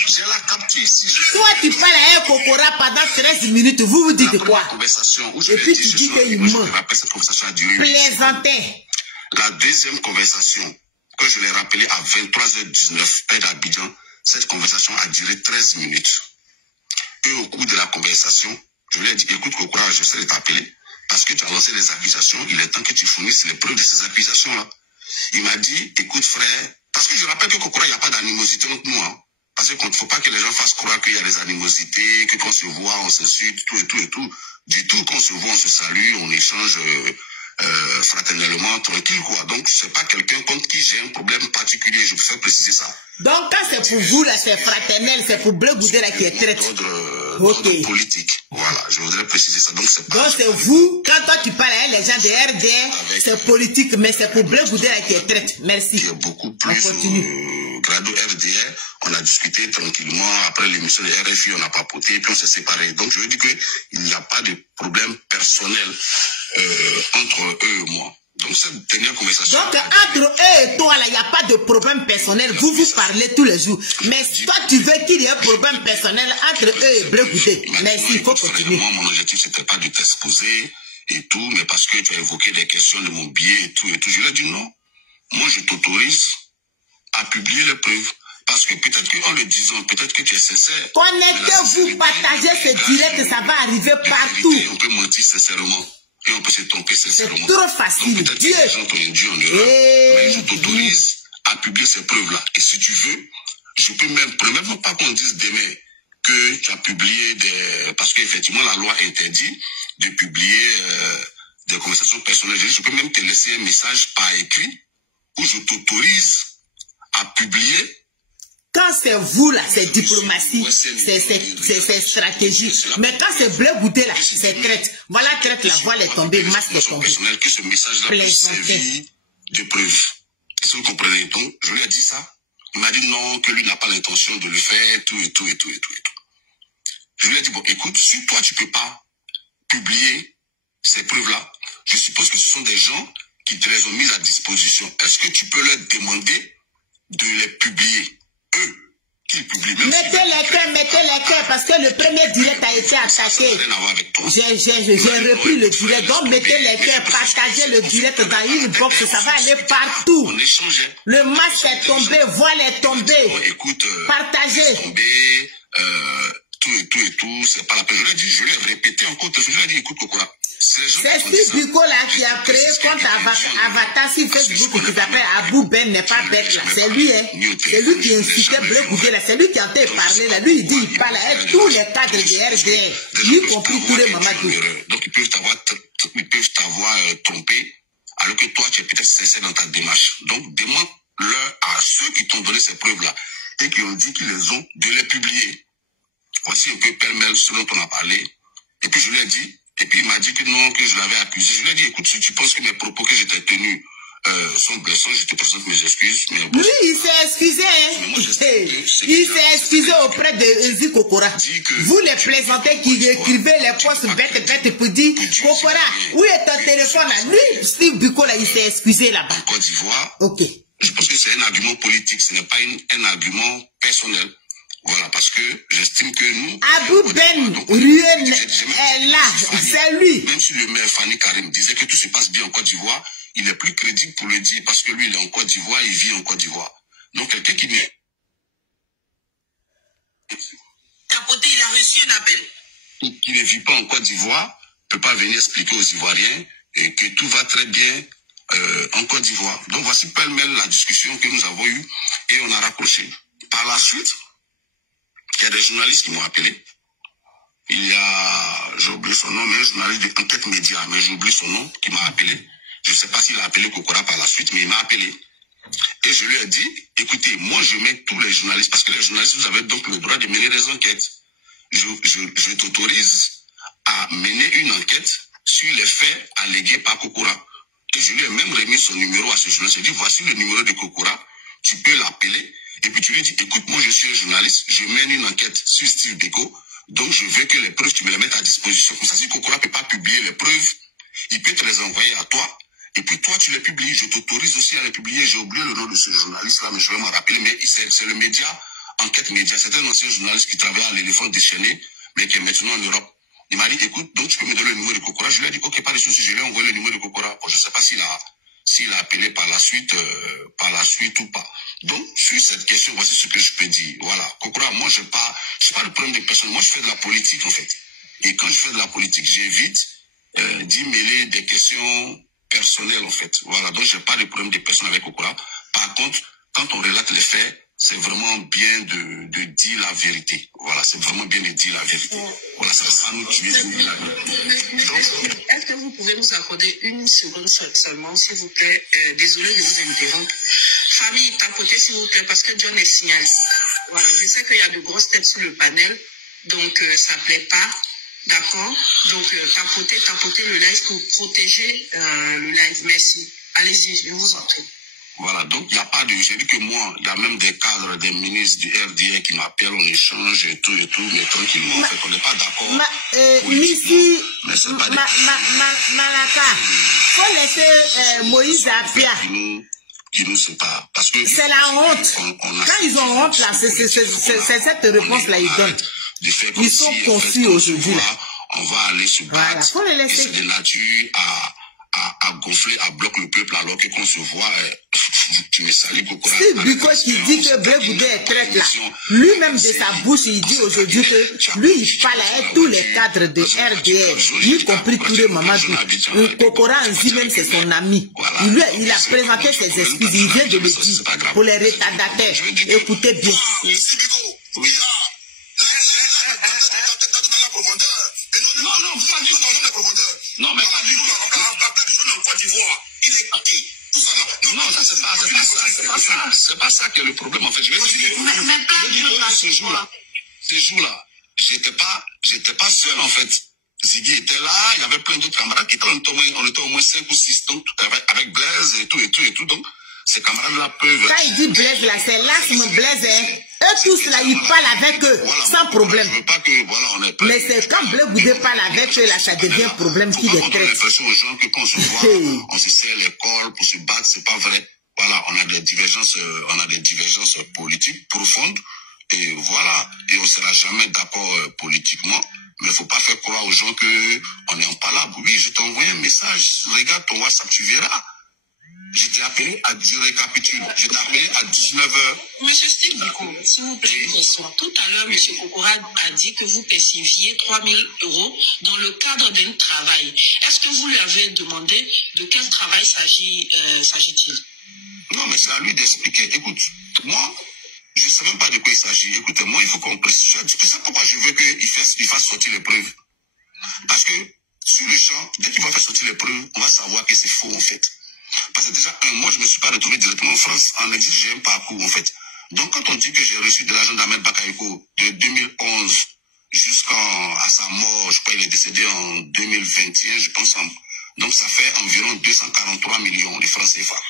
J'ai la capture ici. Toi, tu parles à un Kokora pendant 13 minutes. Vous dites quoi? Et puis tu dis qu'il ment. Plaisantin. La deuxième conversation, que je l'ai rappelée à 23h19, heure d'Abidjan, cette conversation a duré 13 minutes. Et au cours de la conversation, je lui ai dit, écoute Kokora, je sais de t'appeler, parce que tu as lancé des accusations, il est temps que tu fournisses les preuves de ces accusations-là. Il m'a dit, écoute frère, parce que je rappelle que Kokora, il n'y a pas d'animosité entre nous. Hein. Parce qu'il ne faut pas que les gens fassent croire qu'il y a des animosités, que quand on se voit, on s'insulte, tout et tout et tout. Du tout, quand on se voit, on se salue, on échange fraternellement, tranquille, quoi. Donc, c'est pas quelqu'un contre qui j'ai un problème particulier, je préfère préciser ça. Donc, quand c'est pour vous, là, c'est fraternel, c'est pour Bleu Goudé, là, qui est traite. D'ordre politique. Voilà, je voudrais préciser ça. Donc, c'est vous, quand toi tu parles avec les gens de RDR, c'est politique, mais c'est pour Bleu Goudé, là, qui est traite. Merci. Qui est beaucoup plus grado RDR. On a discuté tranquillement. Après l'émission de RFI, on a papoté, puis on s'est séparés. Donc, je veux dire qu'il n'y a pas de problème personnel entre eux et moi. Donc, cette dernière conversation... Donc, entre eux et toi, là, il n'y a pas de problème personnel. Vous vous parlez tous les jours. Mais toi, tu veux qu'il y ait un problème personnel entre eux et Bleu Goudé. Merci, il faut continuer. Mon objectif, c'était pas de t'exposer et tout, mais parce que tu as évoqué des questions de mon billet et tout. Je lui ai dit non. Moi, je t'autorise à publier les preuves. Parce que peut-être qu'en le disant, peut-être que tu es sincère. Connectez-vous, partagez ce direct, ça va arriver partout. On peut mentir sincèrement. Et on peut se tromper sincèrement. C'est trop facile. Peut-être que les gens t'ont induit en erreur. Mais je t'autorise à publier ces preuves-là. Et si tu veux, je peux même pas qu'on dise demain que tu as publié des... Parce qu'effectivement, la loi interdit de publier des conversations personnelles. Je peux même te laisser un message par écrit où je t'autorise à publier. Quand c'est vous, là, c'est diplomatie, c'est stratégie. Mais quand c'est Bleu Goudé, là, c'est traite. Voilà, traite, la voile est tombée, masque est tombé. Que ce message-là puisse servir de preuve. Est-ce que vous comprenez? Donc, je lui ai dit ça. Il m'a dit non, que lui n'a pas l'intention de le faire, tout. Je lui ai dit, bon, écoute, si toi, tu peux pas publier ces preuves-là, je suppose que ce sont des gens qui te les ont mises à disposition. Est-ce que tu peux leur demander de les publier? Eux, qui publient. Mettez les cœurs, parce que le premier direct a été attaqué. J'ai repris le direct. Donc, mettez les cœurs, partagez le direct dans une box, ça va aller partout. On échangeait. Le masque est tombé, voile est tombé. Bon, écoute, partagez. Tout, c'est pas la peine. Je l'ai répété encore, je lui ai dit, écoute, Kokora. C'est Steve Biko là qui a créé compte Avatar sur Facebook qui s'appelle Abou Ben n'est pas bête là. C'est lui, hein. C'est lui qui incitait Bleu Goudé là. C'est lui qui a été parlé là. Lui il dit il parle avec tous les cadres de RDR, y compris tous les Mamadou. Donc ils peuvent t'avoir trompé alors que toi tu es peut-être sincère dans ta démarche. Donc demande-leur à ceux qui t'ont donné ces preuves là et qui ont dit qu'ils les ont de les publier. Voici un peu pêle-mêle ce dont on a parlé. Et puis je lui ai dit. Et puis il m'a dit que non, que je l'avais accusé. Je lui ai dit, écoute, si tu penses que mes propos que j'étais tenus sont blessants, je te présente mes excuses. Mais bon, lui, il s'est excusé. Hein? Il s'est excusé auprès de Nzi Kokora. Vous les plaisantez qui écrivez les postes bêtes pour dire, Kokora, où est ton téléphone là? Lui, Steve Biko là, il s'est excusé là-bas. En Côte d'Ivoire, ok. Je pense que c'est un argument politique, ce n'est pas un argument personnel. Voilà, parce que j'estime que nous... Abou Ben Ruel est là, c'est lui. Même si le maire Fanny Karim disait que tout se passe bien en Côte d'Ivoire, il est plus crédible pour le dire parce que lui, il est en Côte d'Ivoire, il vit en Côte d'Ivoire. Donc, quelqu'un qui n'est... Capoté, il a reçu un appel. Qui ne vit pas en Côte d'Ivoire, ne peut pas venir expliquer aux Ivoiriens que tout va très bien en Côte d'Ivoire. Donc, voici pêle-mêle la discussion que nous avons eue et on a raccroché. Par la suite... Il y a des journalistes qui m'ont appelé. Il y a, j'ai oublié son nom, mais un journaliste d'enquête média, mais j'ai oublié son nom, qui m'a appelé. Je ne sais pas s'il a appelé Kokora par la suite, mais il m'a appelé. Et je lui ai dit, écoutez, moi je mets tous les journalistes, parce que les journalistes, vous avez donc le droit de mener des enquêtes. Je t'autorise à mener une enquête sur les faits allégués par Kokora. Et je lui ai même remis son numéro à ce journaliste. Je lui ai dit, voici le numéro de Kokora, tu peux l'appeler. Et puis tu lui dis, écoute, moi je suis un journaliste, je mène une enquête sur Steve Biko, donc je veux que les preuves, tu me les mettes à disposition. Comme ça, si Kokora ne peut pas publier les preuves, il peut te les envoyer à toi. Et puis toi, tu les publies. Je t'autorise aussi à les publier. J'ai oublié le nom de ce journaliste-là, mais je vais m'en rappeler. Mais c'est le média, Enquête Média. C'est un ancien journaliste qui travaille à l'éléphant déchaîné, mais qui est maintenant en Europe. Il m'a dit, écoute, donc tu peux me donner le numéro de Kokora. Je lui ai dit, ok, pas de souci, je lui ai envoyé le numéro de Kokora. Bon, je ne sais pas s'il a appelé par la suite ou pas. Donc, sur cette question, voici ce que je peux dire. Voilà. Kokora, moi, je n'ai pas le problème des personnes. Moi, je fais de la politique, en fait. Et quand je fais de la politique, j'évite d'y mêler des questions personnelles, en fait. Voilà. Donc, je n'ai pas de problème des personnes avec Kokora. Par contre, quand on relate les faits, c'est vraiment bien de dire la vérité. Voilà, c'est vraiment bien de dire la vérité. Voilà, ça va nous tuer de dire la vérité. Donc, est-ce que vous pouvez nous accorder une seconde seulement, s'il vous plaît? Désolé de vous interrompre. Famille, tapotez s'il vous plaît, parce que John est signalé. Voilà, je sais qu'il y a de grosses têtes sur le panel, donc ça ne plaît pas. D'accord? Donc tapotez le live pour protéger le live. Merci. Allez-y, je vous en prie. Voilà, donc il n'y a pas de... J'ai dit que moi, il y a même des cadres, des ministres du RDA qui m'appellent, on échange et tout, mais tranquillement, en fait, on n'est pas d'accord. Missy, mais c'est pas Malaka, faut laisser Moïse Apia. Qui nous sépare. Parce que c'est la honte. Quand ils ont honte, là, c'est cette réponse-là, ils donnent. Ils sont confus aujourd'hui. On va aller se battre. Voilà, et c'est de nature à gonfler, à bloquer le peuple, alors que qu'on se voit, tu me salis beaucoup. C'est Biko qui dit que Blé Boudé est traite là. Lui-même de sa bouche, il dit aujourd'hui que lui, il parle à tous les cadres de RDR, y compris tous les Mamadou. Kokora Anzi, même c'est son ami. Il a présenté ses excuses, il vient de le dire pour les retardataires. Écoutez bien. Non, mais pas du tout. Non, ça c'est pas ça que le problème en fait. Je vais dire, ces jours-là, j'étais pas seul en fait. Ziggy était là, il y avait plein d'autres camarades qui étaient, on était au moins 5 ou 6, donc avec Blaise et tout, donc ces camarades-là peuvent... Quand il dit Blaise là, c'est l'asthme Blaise, hein. Eux tous là, ils parlent avec eux, voilà, sans problème. Je veux pas que, voilà, on est... Mais c'est quand Blé Boudé parle avec eux là, ça devient problème qui les traite. On donne l'impression aux gens que quand on se voit, on se serre les cols pour se battre, c'est pas vrai. Voilà, on a des divergences politiques profondes, et voilà, et on sera jamais d'accord politiquement. Mais il ne faut pas faire croire aux gens qu'on est en palabre. Oui, je t'ai envoyé un message, regarde ton WhatsApp, tu verras. Je t'ai appelé je récapitule, je t'ai appelé à 19h. Monsieur Steve Biko, s'il vous plaît, une question. Tout à l'heure, monsieur Kokora a dit que vous perceviez 3 000 € dans le cadre d'un travail. Est-ce que vous lui avez demandé de quel travail s'agit-il? Non, mais c'est à lui d'expliquer. Écoute, moi, je ne sais même pas de quoi il s'agit. Écoutez, moi, il faut qu'on précise. C'est pourquoi je veux qu'il fasse sortir les preuves. Parce que, sur le champ, dès qu'il va faire sortir les preuves, on va savoir que c'est faux, en fait. Parce que déjà, moi, je ne me suis pas retrouvé directement en France. En exil, j'ai un parcours, en fait. Donc, quand on dit que j'ai reçu de l'argent d'Ahmed Bakayoko de 2011 jusqu'à sa mort, je crois qu'il est décédé en 2021, je pense. Donc, ça fait environ 243 millions de francs CFA.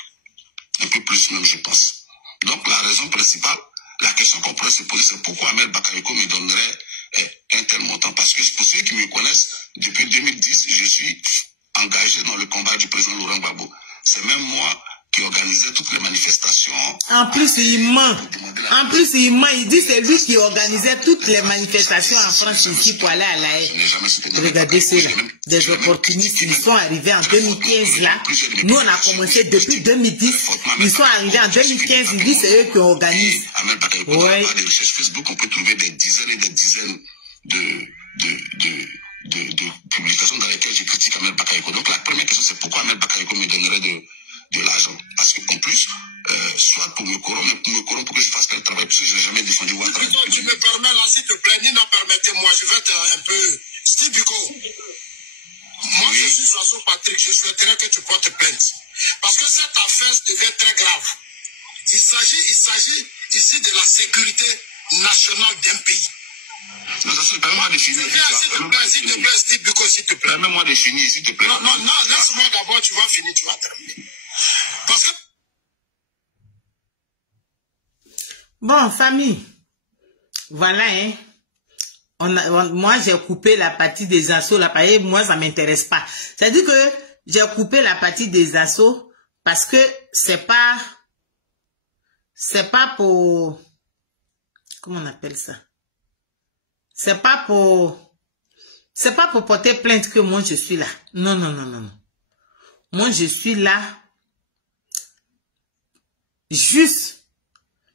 Un peu plus même, je pense. Donc, la raison principale, la question qu'on pourrait se poser, c'est pourquoi Ahmed Bakayoko me donnerait un tel montant. Parce que pour ceux qui me connaissent, depuis 2010, je suis engagé dans le combat du président Laurent Gbagbo. C'est même moi qui organisait toutes les manifestations. En plus, il ment. Il dit c'est lui qui organisait toutes les manifestations en France ici pour aller à La Haye. Regardez ceux-là, des opportunistes. Ils sont arrivés en 2015 là. Nous, on a commencé depuis 2010. Ils sont arrivés en 2015. Ils disent c'est eux qui organisent. Ouais. Dans les recherches Facebook, on peut trouver des dizaines et des dizaines de publications dans lesquelles je critique Ahmed Bakayoko. Donc la première question, c'est pourquoi Ahmed Bakayoko me donnerait de l'argent. Parce qu'en plus, soit pour me corrompre, pour que je fasse quel travail, parce que je n'ai jamais défendu Ouattara. Tu me permets là, s'il te plaît, Nina, permettez-moi, je vais être un peu... Steve Biko, moi je suis Joisson Patrick, je souhaiterais que tu portes plainte. Parce que cette affaire devient très grave. Il s'agit ici de la sécurité nationale d'un pays. Non, ça se permet de finir. S'il te plaît, Steve Biko, s'il te plaît. Permets-moi de finir, s'il te plaît. Non, laisse-moi d'abord, tu vas finir, tu vas terminer. Parce que... Bon, famille, voilà, hein. Moi, j'ai coupé la partie des assauts, là, moi, ça m'intéresse pas. C'est-à-dire que j'ai coupé la partie des assauts parce que c'est pas pour, comment on appelle ça? C'est pas pour porter plainte que moi, je suis là. Non. Moi, je suis là. Juste,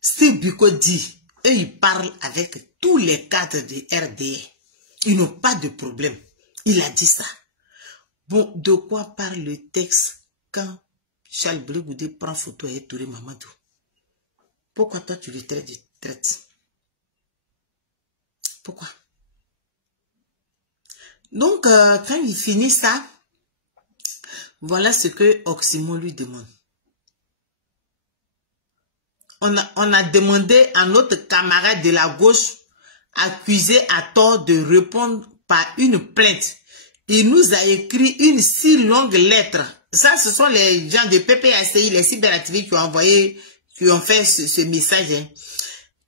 Steve Biko dit, eux, ils parlent avec tous les cadres de RDA. Ils n'ont pas de problème. Il a dit ça. Bon, de quoi parle le texte quand Charles Blé Boudé prend photo avec Touré Mamadou? Pourquoi toi tu le traites? Pourquoi? Donc, quand il finit ça, voilà ce que Oxymon lui demande. On a demandé à notre camarade de la gauche, accusé à tort, de répondre par une plainte. Il nous a écrit une si longue lettre. Ça, ce sont les gens de PPACI, les cyberactivistes qui ont envoyé, qui ont fait ce message. Hein.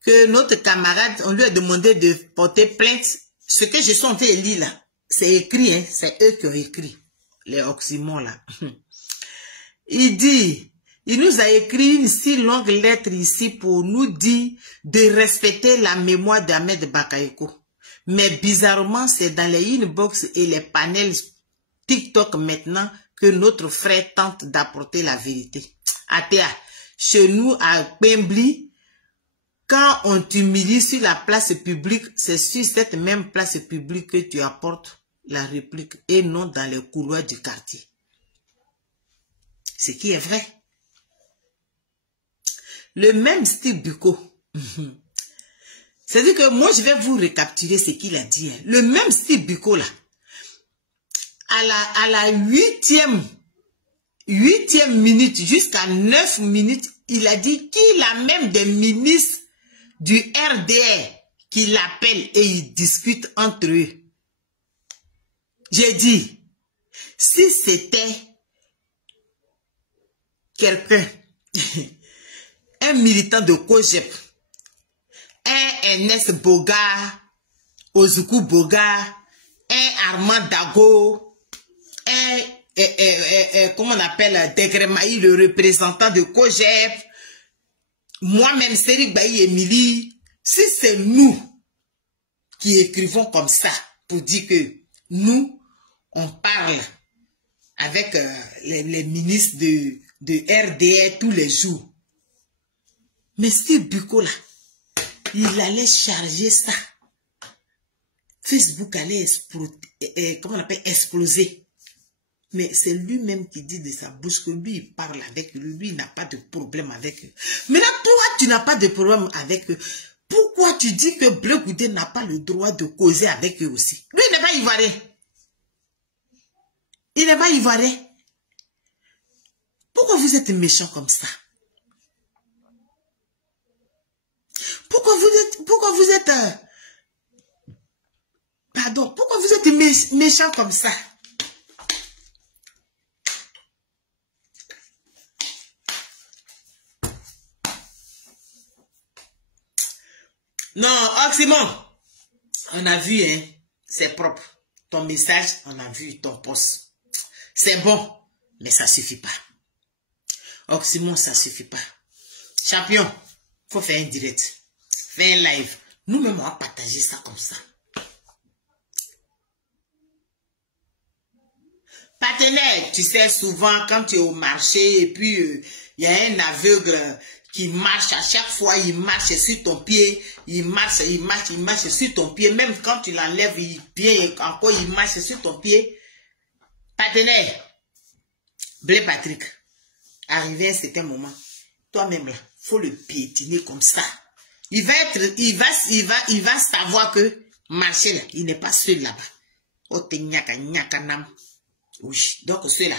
Que notre camarade, on lui a demandé de porter plainte. Ce que je suis en train de lire là, c'est écrit, hein, c'est eux qui ont écrit. Les Oxymons là. Il nous a écrit une si longue lettre ici pour nous dire de respecter la mémoire d'Ahmed Bakayoko. Mais bizarrement, c'est dans les inbox et les panels TikTok maintenant que notre frère tente d'apporter la vérité. Atea, chez nous à Pembli, quand on t'humilie sur la place publique, c'est sur cette même place publique que tu apportes la réplique et non dans les couloirs du quartier. Ce qui est vrai. Le même style Buko. C'est-à-dire que moi, je vais vous récapituler ce qu'il a dit. Hein. Le même style Buko là. À la huitième minute, jusqu'à 9 minutes, il a dit qu'il a même des ministres du RDR qui l'appellent et ils discutent entre eux. J'ai dit, si c'était quelqu'un, un militant de Kojep, un Ernest Boga, Ozuku Boga, un Armand Dago, comment on appelle, Degremaï, le représentant de Kojep, moi-même, Sérik Baï Emily, si c'est nous qui écrivons comme ça, pour dire que nous, on parle avec les ministres de RDR tous les jours. Mais si Buko là, il allait charger ça. Facebook allait exploser. Mais c'est lui-même qui dit de sa bouche que lui, il parle avec eux. Lui, il n'a pas de problème avec eux. Maintenant, toi, tu n'as pas de problème avec eux. Pourquoi tu dis que Bleu Goudé n'a pas le droit de causer avec eux aussi? Lui, il n'est pas ivoirien. Il n'est pas ivoirien. Pourquoi vous êtes méchant comme ça? Pourquoi vous êtes méchant comme ça? Non, Oxymon, on a vu, hein, c'est propre. Ton message, on a vu ton post. C'est bon, mais ça suffit pas. Oxymon, ça suffit pas. Champion, faut faire un direct. Fais un live. Nous-mêmes, on va partager ça comme ça. Partenaire, tu sais, souvent, quand tu es au marché, et puis, il y a un aveugle qui marche, à chaque fois, il marche sur ton pied, il marche sur ton pied, même quand tu l'enlèves, il vient encore, il marche sur ton pied. Partenaire, Blé Patrick, arrivé à un certain moment, toi-même là, faut le piétiner comme ça. Il va savoir que marcher là, il n'est pas seul là-bas. Oh, te nyaka nam. Oui, donc ceux-là.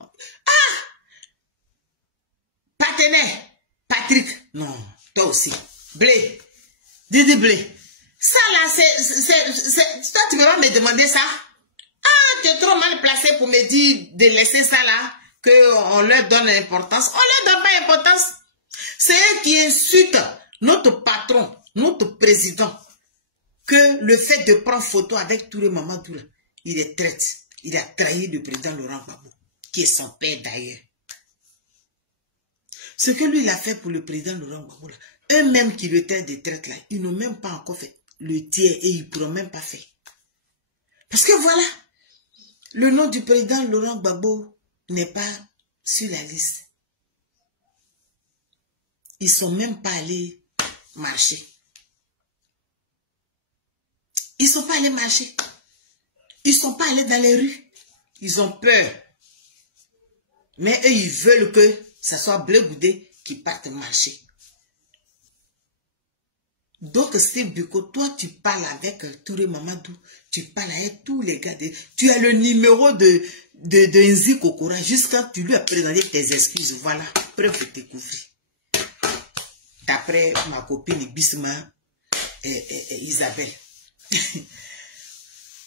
Ah! Partenaire, Patrick, non, toi aussi. Blé, Didi Blé. Ça là, toi tu peux pas me demander ça? Ah, tu es trop mal placé pour me dire de laisser ça là, qu'on leur donne l'importance. On leur donne pas l'importance. C'est eux qui insultent notre patron, notre président, que le fait de prendre photo avec Touré Mamadou, il est traite. Il a trahi le président Laurent Gbagbo, qui est son père d'ailleurs. Ce que lui il a fait pour le président Laurent Gbagbo, eux-mêmes qui le traitent de traite là, ils n'ont même pas encore fait le tiers et ils ne pourront même pas faire. Parce que voilà, le nom du président Laurent Gbagbo n'est pas sur la liste. Ils ne sont même pas allés marcher. Ils ne sont pas allés marcher. Ils ne sont pas allés dans les rues. Ils ont peur. Mais eux, ils veulent que ce soit Blé Goudé qui parte marcher. Donc, Steve Biko, toi, tu parles avec Touré Mamadou, tu parles avec tous les gars. Tu as le numéro de Nzi Kokora jusqu'à tu lui as présenté tes excuses. Voilà, preuve de découvrir. D'après ma copine Bisma Isabelle.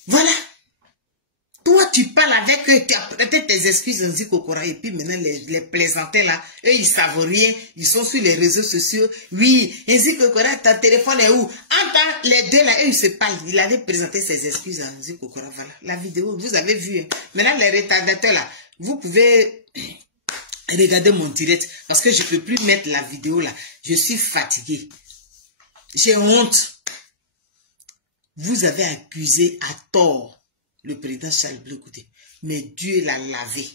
Voilà. Toi, tu parles avec eux, tu as peut-être tes excuses Nzi Kokora et puis maintenant les plaisantais là, eux ils savent rien, ils sont sur les réseaux sociaux. Oui, Nzi Kokora, ta téléphone est où? Entre les deux là, eux ils se parlent. Il avait présenté ses excuses à Nzi Kokora. Voilà, la vidéo, vous avez vu. Hein. Maintenant les retardateurs là, vous pouvez regarder mon direct parce que je ne peux plus mettre la vidéo là. Je suis fatigué. J'ai honte. Vous avez accusé à tort le président Charles Blé Goudé. Mais Dieu l'a lavé.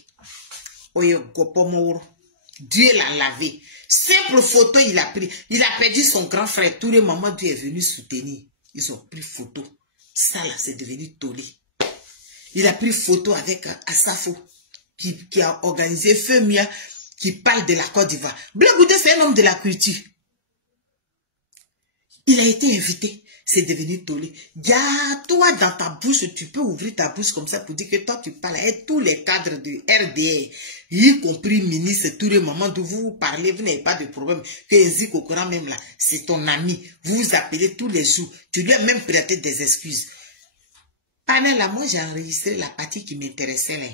Dieu l'a lavé. Simple photo, il a pris. Il a perdu son grand frère. Tous les mamans Dieu est venu soutenir. Ils ont pris photo. Ça là, c'est devenu tollé. Il a pris photo avec Asafo, qui a organisé Femia, qui parle de la Côte d'Ivoire. Blé Goudé, c'est un homme de la culture. Il a été invité. C'est devenu tollé. Toi, dans ta bouche, tu peux ouvrir ta bouche comme ça pour dire que toi, tu parles avec tous les cadres de RDR, y compris ministre, tous les moments où vous parlez, vous n'avez pas de problème. Que Nzi Kokora même là, c'est ton ami. Vous vous appelez tous les jours. Tu lui as même prêté des excuses. Pendant là, moi, j'ai enregistré la partie qui m'intéressait. Là.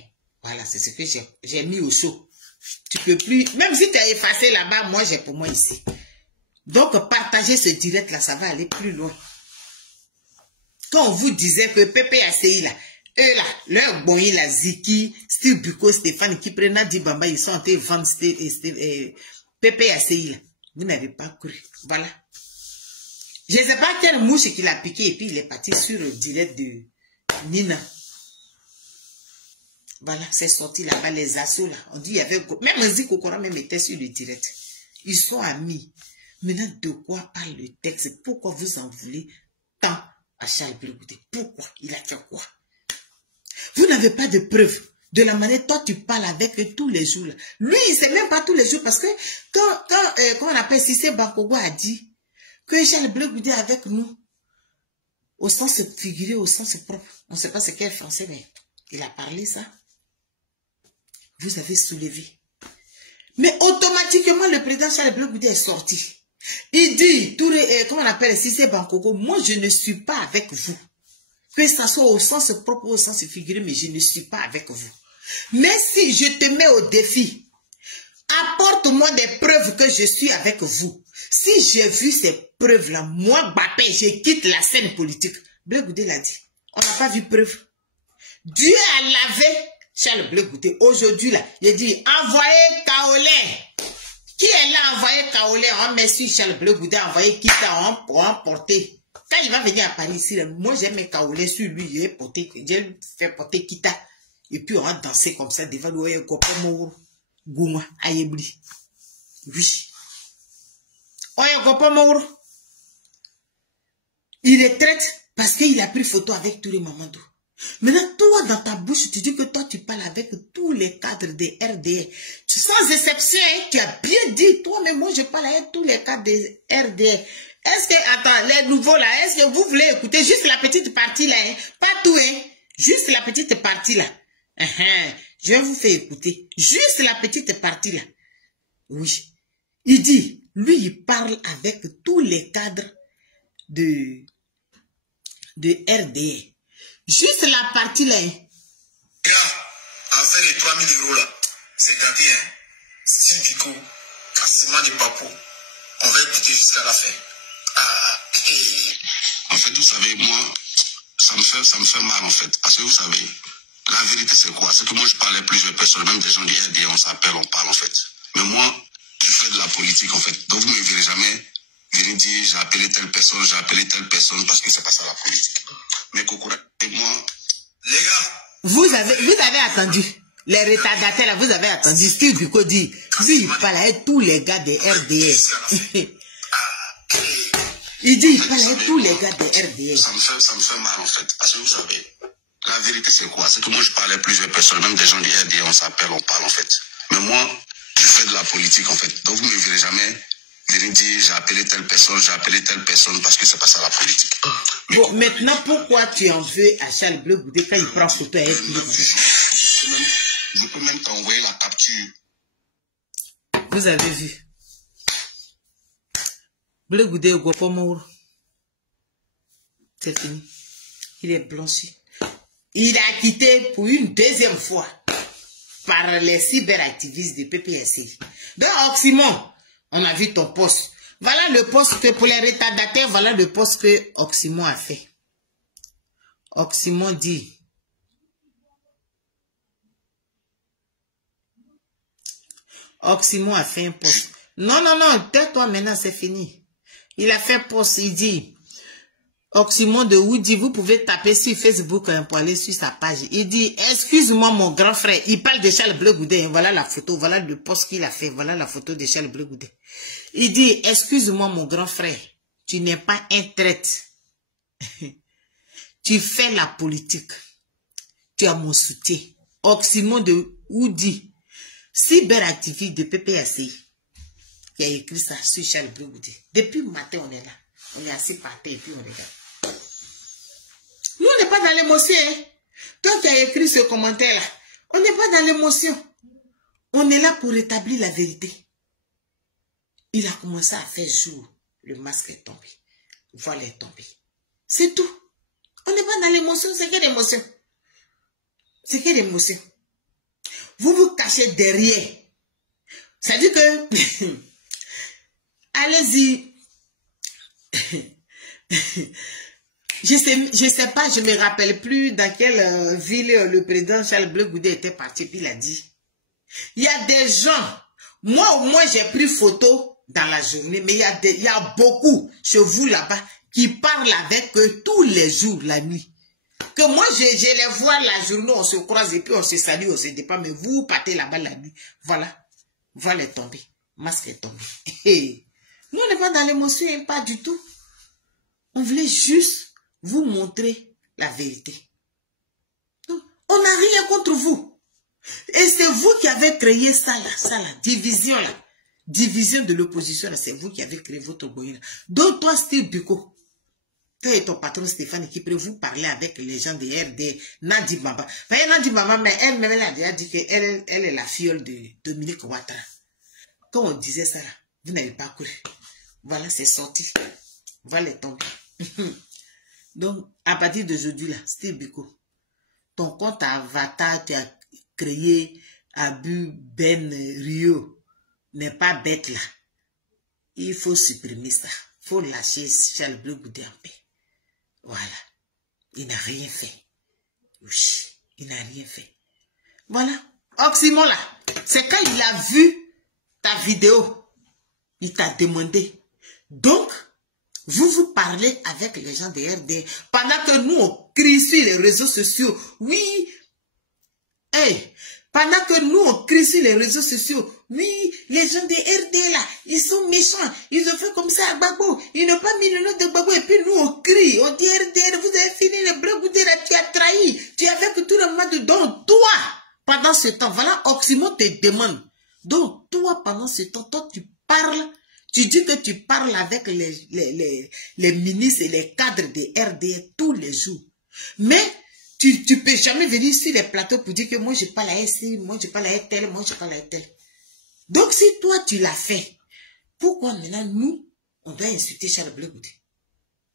Voilà, c'est ce que j'ai mis au show. Tu peux plus, même si tu as effacé là-bas, moi, j'ai pour moi ici. Donc, partagez ce direct là, ça va aller plus loin. Quand on vous disait que PPACI là, eux là, leur bon là, Ziki, Steve Biko, Stéphane, qui prennent Dibamba, ils sont en train de vendre PPACI là. Vous n'avez pas cru. Voilà. Je ne sais pas quelle mouche qui l'a piqué et puis il est parti sur le direct de Nina. Voilà, c'est sorti là-bas, les assauts là. On dit il y avait, même Nzi Kokora même était sur le direct. Ils sont amis. Maintenant, de quoi parle le texte? Pourquoi vous en voulez tant à Charles Blé Goudé? Pourquoi? Il a fait quoi? Vous n'avez pas de preuves de la manière dont tu parles avec eux tous les jours. Là. Lui, il ne sait même pas tous les jours parce que quand on appelle Cissé Bankogo a dit que Charles Blé Goudé est avec nous, au sens figuré, au sens propre. On ne sait pas ce qu'est français, mais il a parlé ça. Vous avez soulevé. Mais automatiquement, le président Charles Blé Goudé est sorti. Il dit, comment on appelle Cissé Bankogo, moi je ne suis pas avec vous. Que ça soit au sens propre ou au sens figuré, mais je ne suis pas avec vous. Mais si je te mets au défi, apporte-moi des preuves que je suis avec vous. Si j'ai vu ces preuves-là, moi, Bappé, je quitte la scène politique. Blé Goudé l'a dit. On n'a pas vu preuve. Dieu a lavé Charles Blé Goudé. Aujourd'hui, là, il dit, envoyez Kaolé. Qui est là envoyé Kaolé? On met sur Charles Blé Goudé, envoyé Kita, on porter. Quand il va venir à Paris ici, là, moi j'ai mis Kaolé sur lui, j'ai fait porter Kita. Et puis on va danser comme ça devant le Gopomo Gouma, Ayebli. Oui. Oye Gopomo. Il est traite parce qu'il a pris photo avec tous les mamans. Maintenant, toi, dans ta bouche, tu dis que toi, tu parles avec tous les cadres des RDR. Sans exception, hein, tu as bien dit, toi, mais moi, je parle avec tous les cadres des RDR. Est-ce que, attends, les nouveaux là, est-ce que vous voulez écouter juste la petite partie là, hein? Pas tout, hein? Juste la petite partie là. Je vais vous faire écouter. Juste la petite partie là. Oui. Il dit, lui, il parle avec tous les cadres de RDR. Juste la partie là. En fait, les 3 000 euros là, c'est gâté, hein. Steve Biko, Kassima de Papo, on va écouter jusqu'à la fin. En fait, vous savez, moi, ça me fait mal en fait. Parce que vous savez, la vérité c'est quoi? C'est que moi je parlais à plusieurs personnes, même des gens du RDR, on s'appelle, on parle en fait. Mais moi, je fais de la politique en fait. Donc vous ne me verrez jamais venir dire j'ai appelé telle personne, parce que c'est pas ça la politique. Mais Kokora et moi, les gars, vous avez attendu. Les retardataires là, vous avez attendu. Steve Biko dit, lui il parle avec tous les gars des RDR. Il dit, il parle avec tous les gars de RDR. Ça me fait mal en fait. Parce que vous savez, la vérité c'est quoi? C'est que moi je parlais à plusieurs personnes, même des gens du RDR, on s'appelle, on parle en fait. Mais moi, je fais de la politique en fait. Donc vous ne me verrez jamais venir dire j'ai appelé telle personne parce que c'est pas ça la politique. Bon, maintenant, pourquoi tu en veux à Charles Bleu Goudé quand il prend photo avec lui? Je peux même t'envoyer la capture. Vous avez vu. Bleu Goudé au Gopomour. C'est fini. Il est blanchi. Il a quitté pour une deuxième fois par les cyberactivistes de PPSC. Donc, Oxymon, on a vu ton poste. Voilà le poste que pour les retardataires, voilà le poste que Oxymon a fait. Oxymon dit, Oxymon a fait un poste. Non, non, non, tais-toi maintenant, c'est fini. Il a fait poste, il dit, Oxymon de Woody, vous pouvez taper sur Facebook pour aller sur sa page. Il dit, excuse-moi mon grand frère, il parle de Charles Bleu Goudé. Voilà la photo, voilà le post qu'il a fait, voilà la photo de Charles Bleu Goudé. Il dit, excuse-moi mon grand frère, tu n'es pas un traître. Tu fais la politique. Tu as mon soutien. Oxymon de Woody, cyberactiviste de PPAC, qui a écrit ça sur Charles Bleu Goudé. Depuis le matin, on est là. On est assis par terre et puis on regarde. Nous, on n'est pas dans l'émotion. Hein? Toi qui as écrit ce commentaire-là, on n'est pas dans l'émotion. On est là pour rétablir la vérité. Il a commencé à faire jour. Le masque est tombé. Le voile est tombé. C'est tout. On n'est pas dans l'émotion. C'est que l'émotion. C'est que l'émotion. Vous vous cachez derrière. Ça dit que... Allez-y. Je sais pas, je me rappelle plus dans quelle ville le président Charles Bleu Goudé était parti, puis il a dit, il y a des gens, moi au moins j'ai pris photo dans la journée, mais il y a beaucoup chez vous là-bas qui parlent avec eux tous les jours, la nuit. Que moi je les vois la journée, on se croise et puis on se salue, on se dit pas, mais vous partez là-bas la nuit. Voilà, voile est tombé, masque est tombé. Nous on n'est pas dans l'émotion, hein, pas du tout. On voulait juste vous montrer la vérité. Donc, on n'a rien contre vous. Et c'est vous qui avez créé ça là, division là. Division de l'opposition là, c'est vous qui avez créé votre goyine. Donc toi, Steve Biko, toi et ton patron Stéphane, qui peut vous parler avec les gens de RD, Nadi Baba. Enfin, Nadi Baba, mais elle-même, elle a déjà dit qu'elle est la fiole de Dominique Ouattara. Quand on disait ça là, vous n'avez pas cru. Voilà, c'est sorti. Voilà, est tombé. Donc, à partir d'aujourd'hui, là, Steve Biko, ton compte Avatar, tu as créé Abu Ben Rio, n'est pas bête là. Il faut supprimer ça. Il faut lâcher Charles Bleu Goudé en paix. Voilà. Il n'a rien fait. Oui, il n'a rien fait. Voilà. Oxymon là, c'est quand il a vu ta vidéo, il t'a demandé. Donc, vous parlez avec les gens de RD pendant que nous, on crie sur les réseaux sociaux. Oui. Hey, pendant que nous, on crie sur les réseaux sociaux. Oui, les gens de RD là, ils sont méchants. Ils ont fait comme ça à Gbagbo. Ils n'ont pas mis le nom de Gbagbo. Et puis nous, on crie. On dit RD, vous avez fini le Bleu Goudé là, tu as trahi. Tu as fait que tout le monde. Donc, toi, pendant ce temps, voilà, Oxymon te demande. Donc, toi, pendant ce temps, toi, tu parles. Tu dis que tu parles avec les ministres et les cadres de RD tous les jours. Mais tu ne peux jamais venir sur les plateaux pour dire que moi je parle à SI, moi je parle à tel, moi je parle à tel. Donc si toi tu l'as fait, pourquoi maintenant nous, on doit insulter Charles Bleu Goudé?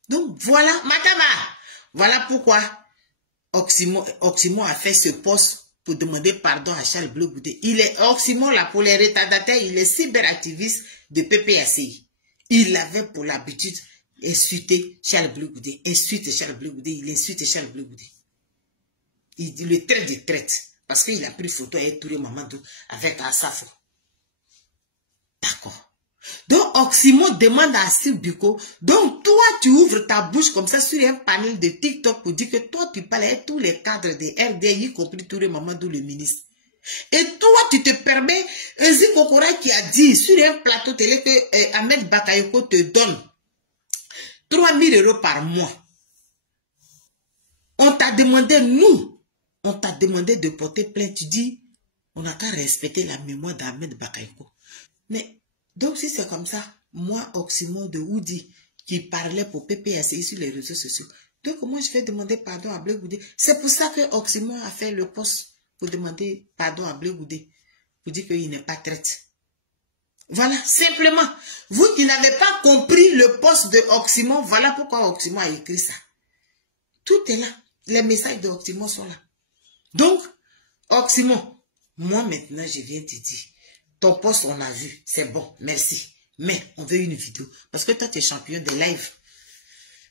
Donc voilà, Mataba, voilà pourquoi Oxymon a fait ce poste pour demander pardon à Charles Bleu Goudé. Il est Oxymon là pour les retardataires, il est cyberactiviste de PPACI. Il avait pour l'habitude d'insulter Charles Bleu Goudé. Insulte Charles Bleu Goudé, il insulte Charles Bleu Goudé. Il le traite de traite. Parce qu'il a pris photo avec Touré Mamadou avec Asafo. D'accord. Donc Oxymon demande à Steve Biko. Donc toi tu ouvres ta bouche comme ça sur un panel de TikTok pour dire que toi tu parles avec tous les cadres de RD, y compris Touré Mamadou le ministre. Et toi, tu te permets, Ezi Kokora qui a dit sur un plateau télé que Ahmed Bakayoko te donne 3 000 € par mois. On t'a demandé, nous, on t'a demandé de porter plainte. Tu dis, on n'a qu'à respecter la mémoire d'Ahmed Bakayoko. Mais, donc si c'est comme ça, Moi, Oxymore de Oudi, qui parlait pour PPSI sur les réseaux sociaux. Donc, moi, je vais demander pardon à Blé Goudé. C'est pour ça que Oxymore a fait le poste pour demander pardon à Blé Goudé. Pour dire qu'il n'est pas traite. Voilà, simplement. Vous qui n'avez pas compris le poste de Oxymore, voilà pourquoi Oxymore a écrit ça. Tout est là. Les messages de Oxymore sont là. Donc, Oxymore, moi maintenant, je viens te dire, ton poste, on a vu, c'est bon, merci. Mais on veut une vidéo. Parce que toi, tu es champion de live.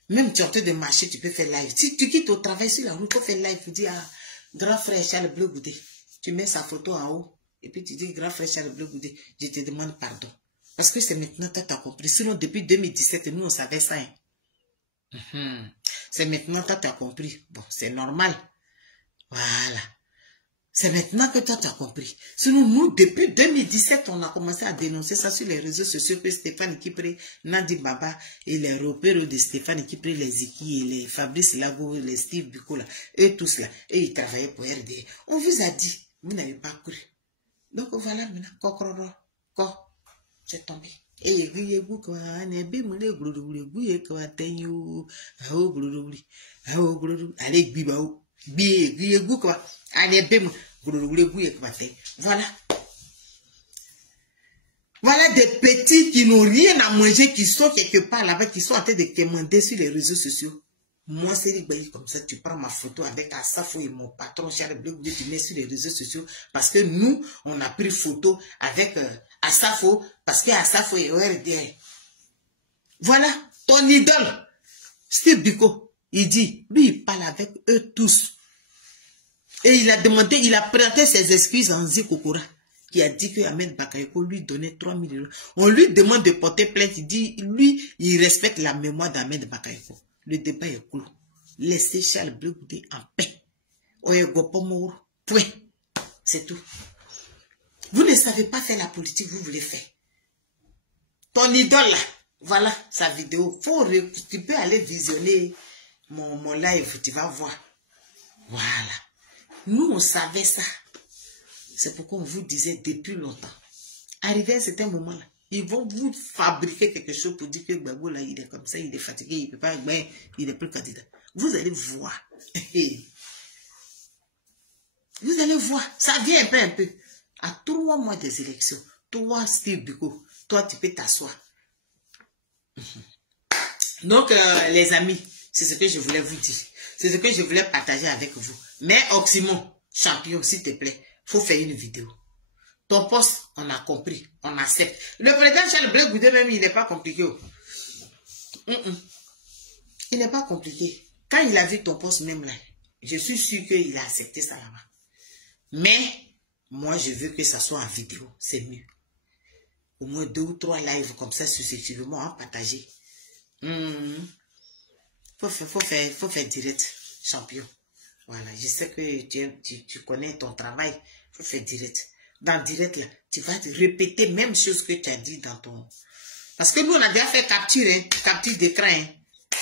Même tu es en train de marcher, tu peux faire live. Si tu quittes au travail sur la route, tu fais live, tu dis à grand frère Charles Bleu Goudé, tu mets sa photo en haut, et puis tu dis grand frère Charles Bleu Goudé, je te demande pardon. Parce que c'est maintenant que tu as compris. Sinon, depuis 2017, nous, on savait ça. Hein. C'est maintenant que tu as compris. Bon, c'est normal. Voilà. C'est maintenant que toi, tu as compris. Sinon, nous, depuis 2017, on a commencé à dénoncer ça sur les réseaux sociaux que Stéphane Kipré, Nadi Baba et les repères de Stéphane Kipré, les Ziki et les Fabrice Lago, les Steve Biko, là, et tous là. Et ils travaillaient pour RD. On vous a dit, vous n'avez pas cru. Donc voilà, maintenant, Kokororo, c'est tombé. Et il quoi, allez, bibao. Voilà. Voilà des petits qui n'ont rien à manger, qui sont quelque part là-bas, qui sont en train de commander sur les réseaux sociaux. Moi, c'est comme ça, tu prends ma photo avec Asafo et mon patron Charles Bleu, tu mets sur les réseaux sociaux, parce que nous, on a pris photo avec Asafo, parce que Asafo est ORDR. Voilà, ton idole, Steve Biko, il dit, lui, il parle avec eux tous. Et il a demandé, il a prêté ses excuses en Zikokura, qui a dit que Ahmed Bakayoko lui donnait 3 000 €. On lui demande de porter plainte, il dit, lui, il respecte la mémoire d'Ahmed Bakayoko. Le débat est clos. Laissez Charles Bleu Goudé en paix. Point. C'est tout. Vous ne savez pas faire la politique, vous voulez faire. Ton idole là, voilà sa vidéo. Tu peux aller visionner mon live, tu vas voir. Voilà. Nous, on savait ça. C'est pourquoi on vous disait depuis longtemps. Arrivé à un certain moment là, ils vont vous fabriquer quelque chose pour dire que Gbagbo là, il est comme ça, il est fatigué, il ne peut pas, mais il n'est plus candidat. Vous allez voir. Vous allez voir. Ça vient un peu. À 3 mois des élections, toi, Steve Biko, toi, tu peux t'asseoir. Donc, les amis, c'est ce que je voulais vous dire. C'est ce que je voulais partager avec vous. Mais Oxymore, champion, s'il te plaît, il faut faire une vidéo. Ton poste, on a compris, on accepte. Le président Charles Bleu Goudé même, il n'est pas compliqué. Il n'est pas compliqué. Quand il a vu ton poste même là, je suis sûr qu'il a accepté ça là-bas. Mais, moi, je veux que ça soit en vidéo, c'est mieux. Au moins 2 ou 3 lives comme ça, successivement, hein, partager. Faut faire direct, champion. Voilà, je sais que tu connais ton travail. Faut faire direct. Dans direct, là, tu vas te répéter même chose que tu as dit dans ton... Parce que nous, on a déjà fait capture, hein, capture d'écran. Hein.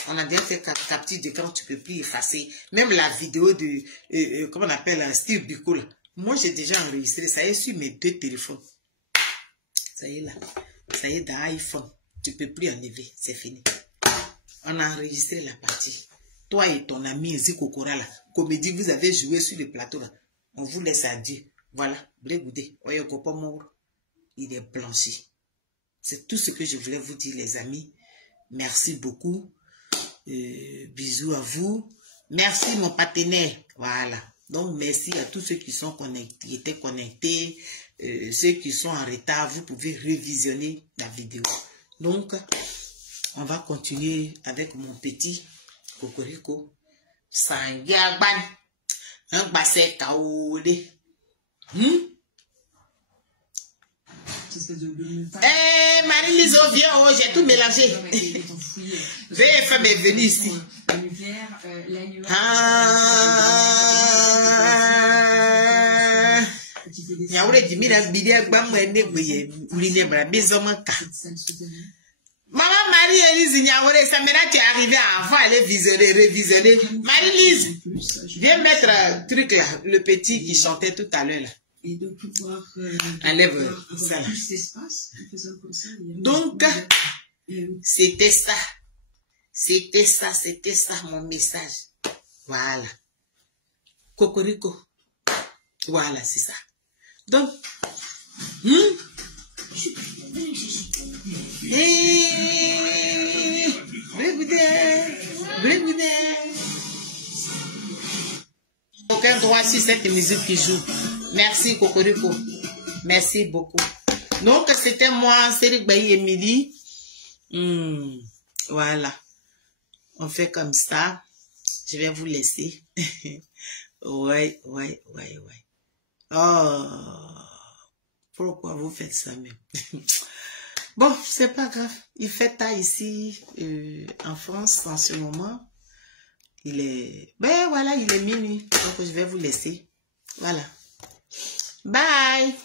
On a déjà fait capture d'écran, tu peux plus effacer. Même la vidéo de, comment on appelle, Steve Biko, là. Moi, j'ai déjà enregistré. Ça y est sur mes 2 téléphones. Ça y est là. Ça y est dans iPhone. Tu peux plus enlever. C'est fini. On a enregistré la partie. Toi et ton ami Zikokora là, comédie, vous avez joué sur le plateau là. On vous laisse à Dieu. Voilà, Blé Goudé, il est blanchi. C'est tout ce que je voulais vous dire, les amis. Merci beaucoup. Bisous à vous. Merci mon partenaire. Voilà. Donc merci à tous ceux qui sont connectés, qui étaient connectés, ceux qui sont en retard. Vous pouvez révisionner la vidéo. Donc, on va continuer avec mon petit Cocorico. Sangaban. Un basset kaolé. Marie-Lise, viens, oh, j'ai tout mélangé. VFM est venu ici. Maman Marie-Lise Niaouré, ça maintenant tu es arrivé avant aller révisionner. Marie-Lise, viens mettre un truc là, le petit qui chantait tout à l'heure là. Et de pouvoir enlève ça. Plus d'espace en faisant comme ça. Donc, c'était ça. C'était ça mon message. Voilà. Cocorico. Voilà, c'est ça. Donc, aucun droit sur cette musique qui joue. Merci Cocorico. Merci beaucoup. Donc, c'était moi, Cédric Bailly Emily. Voilà. On fait comme ça. Je vais vous laisser. Ouais. Oh. Pourquoi vous faites ça même? Bon, c'est pas grave. Il fait tard ici, en France, en ce moment. Il est... Ben voilà, il est minuit. Donc, je vais vous laisser. Voilà. Bye.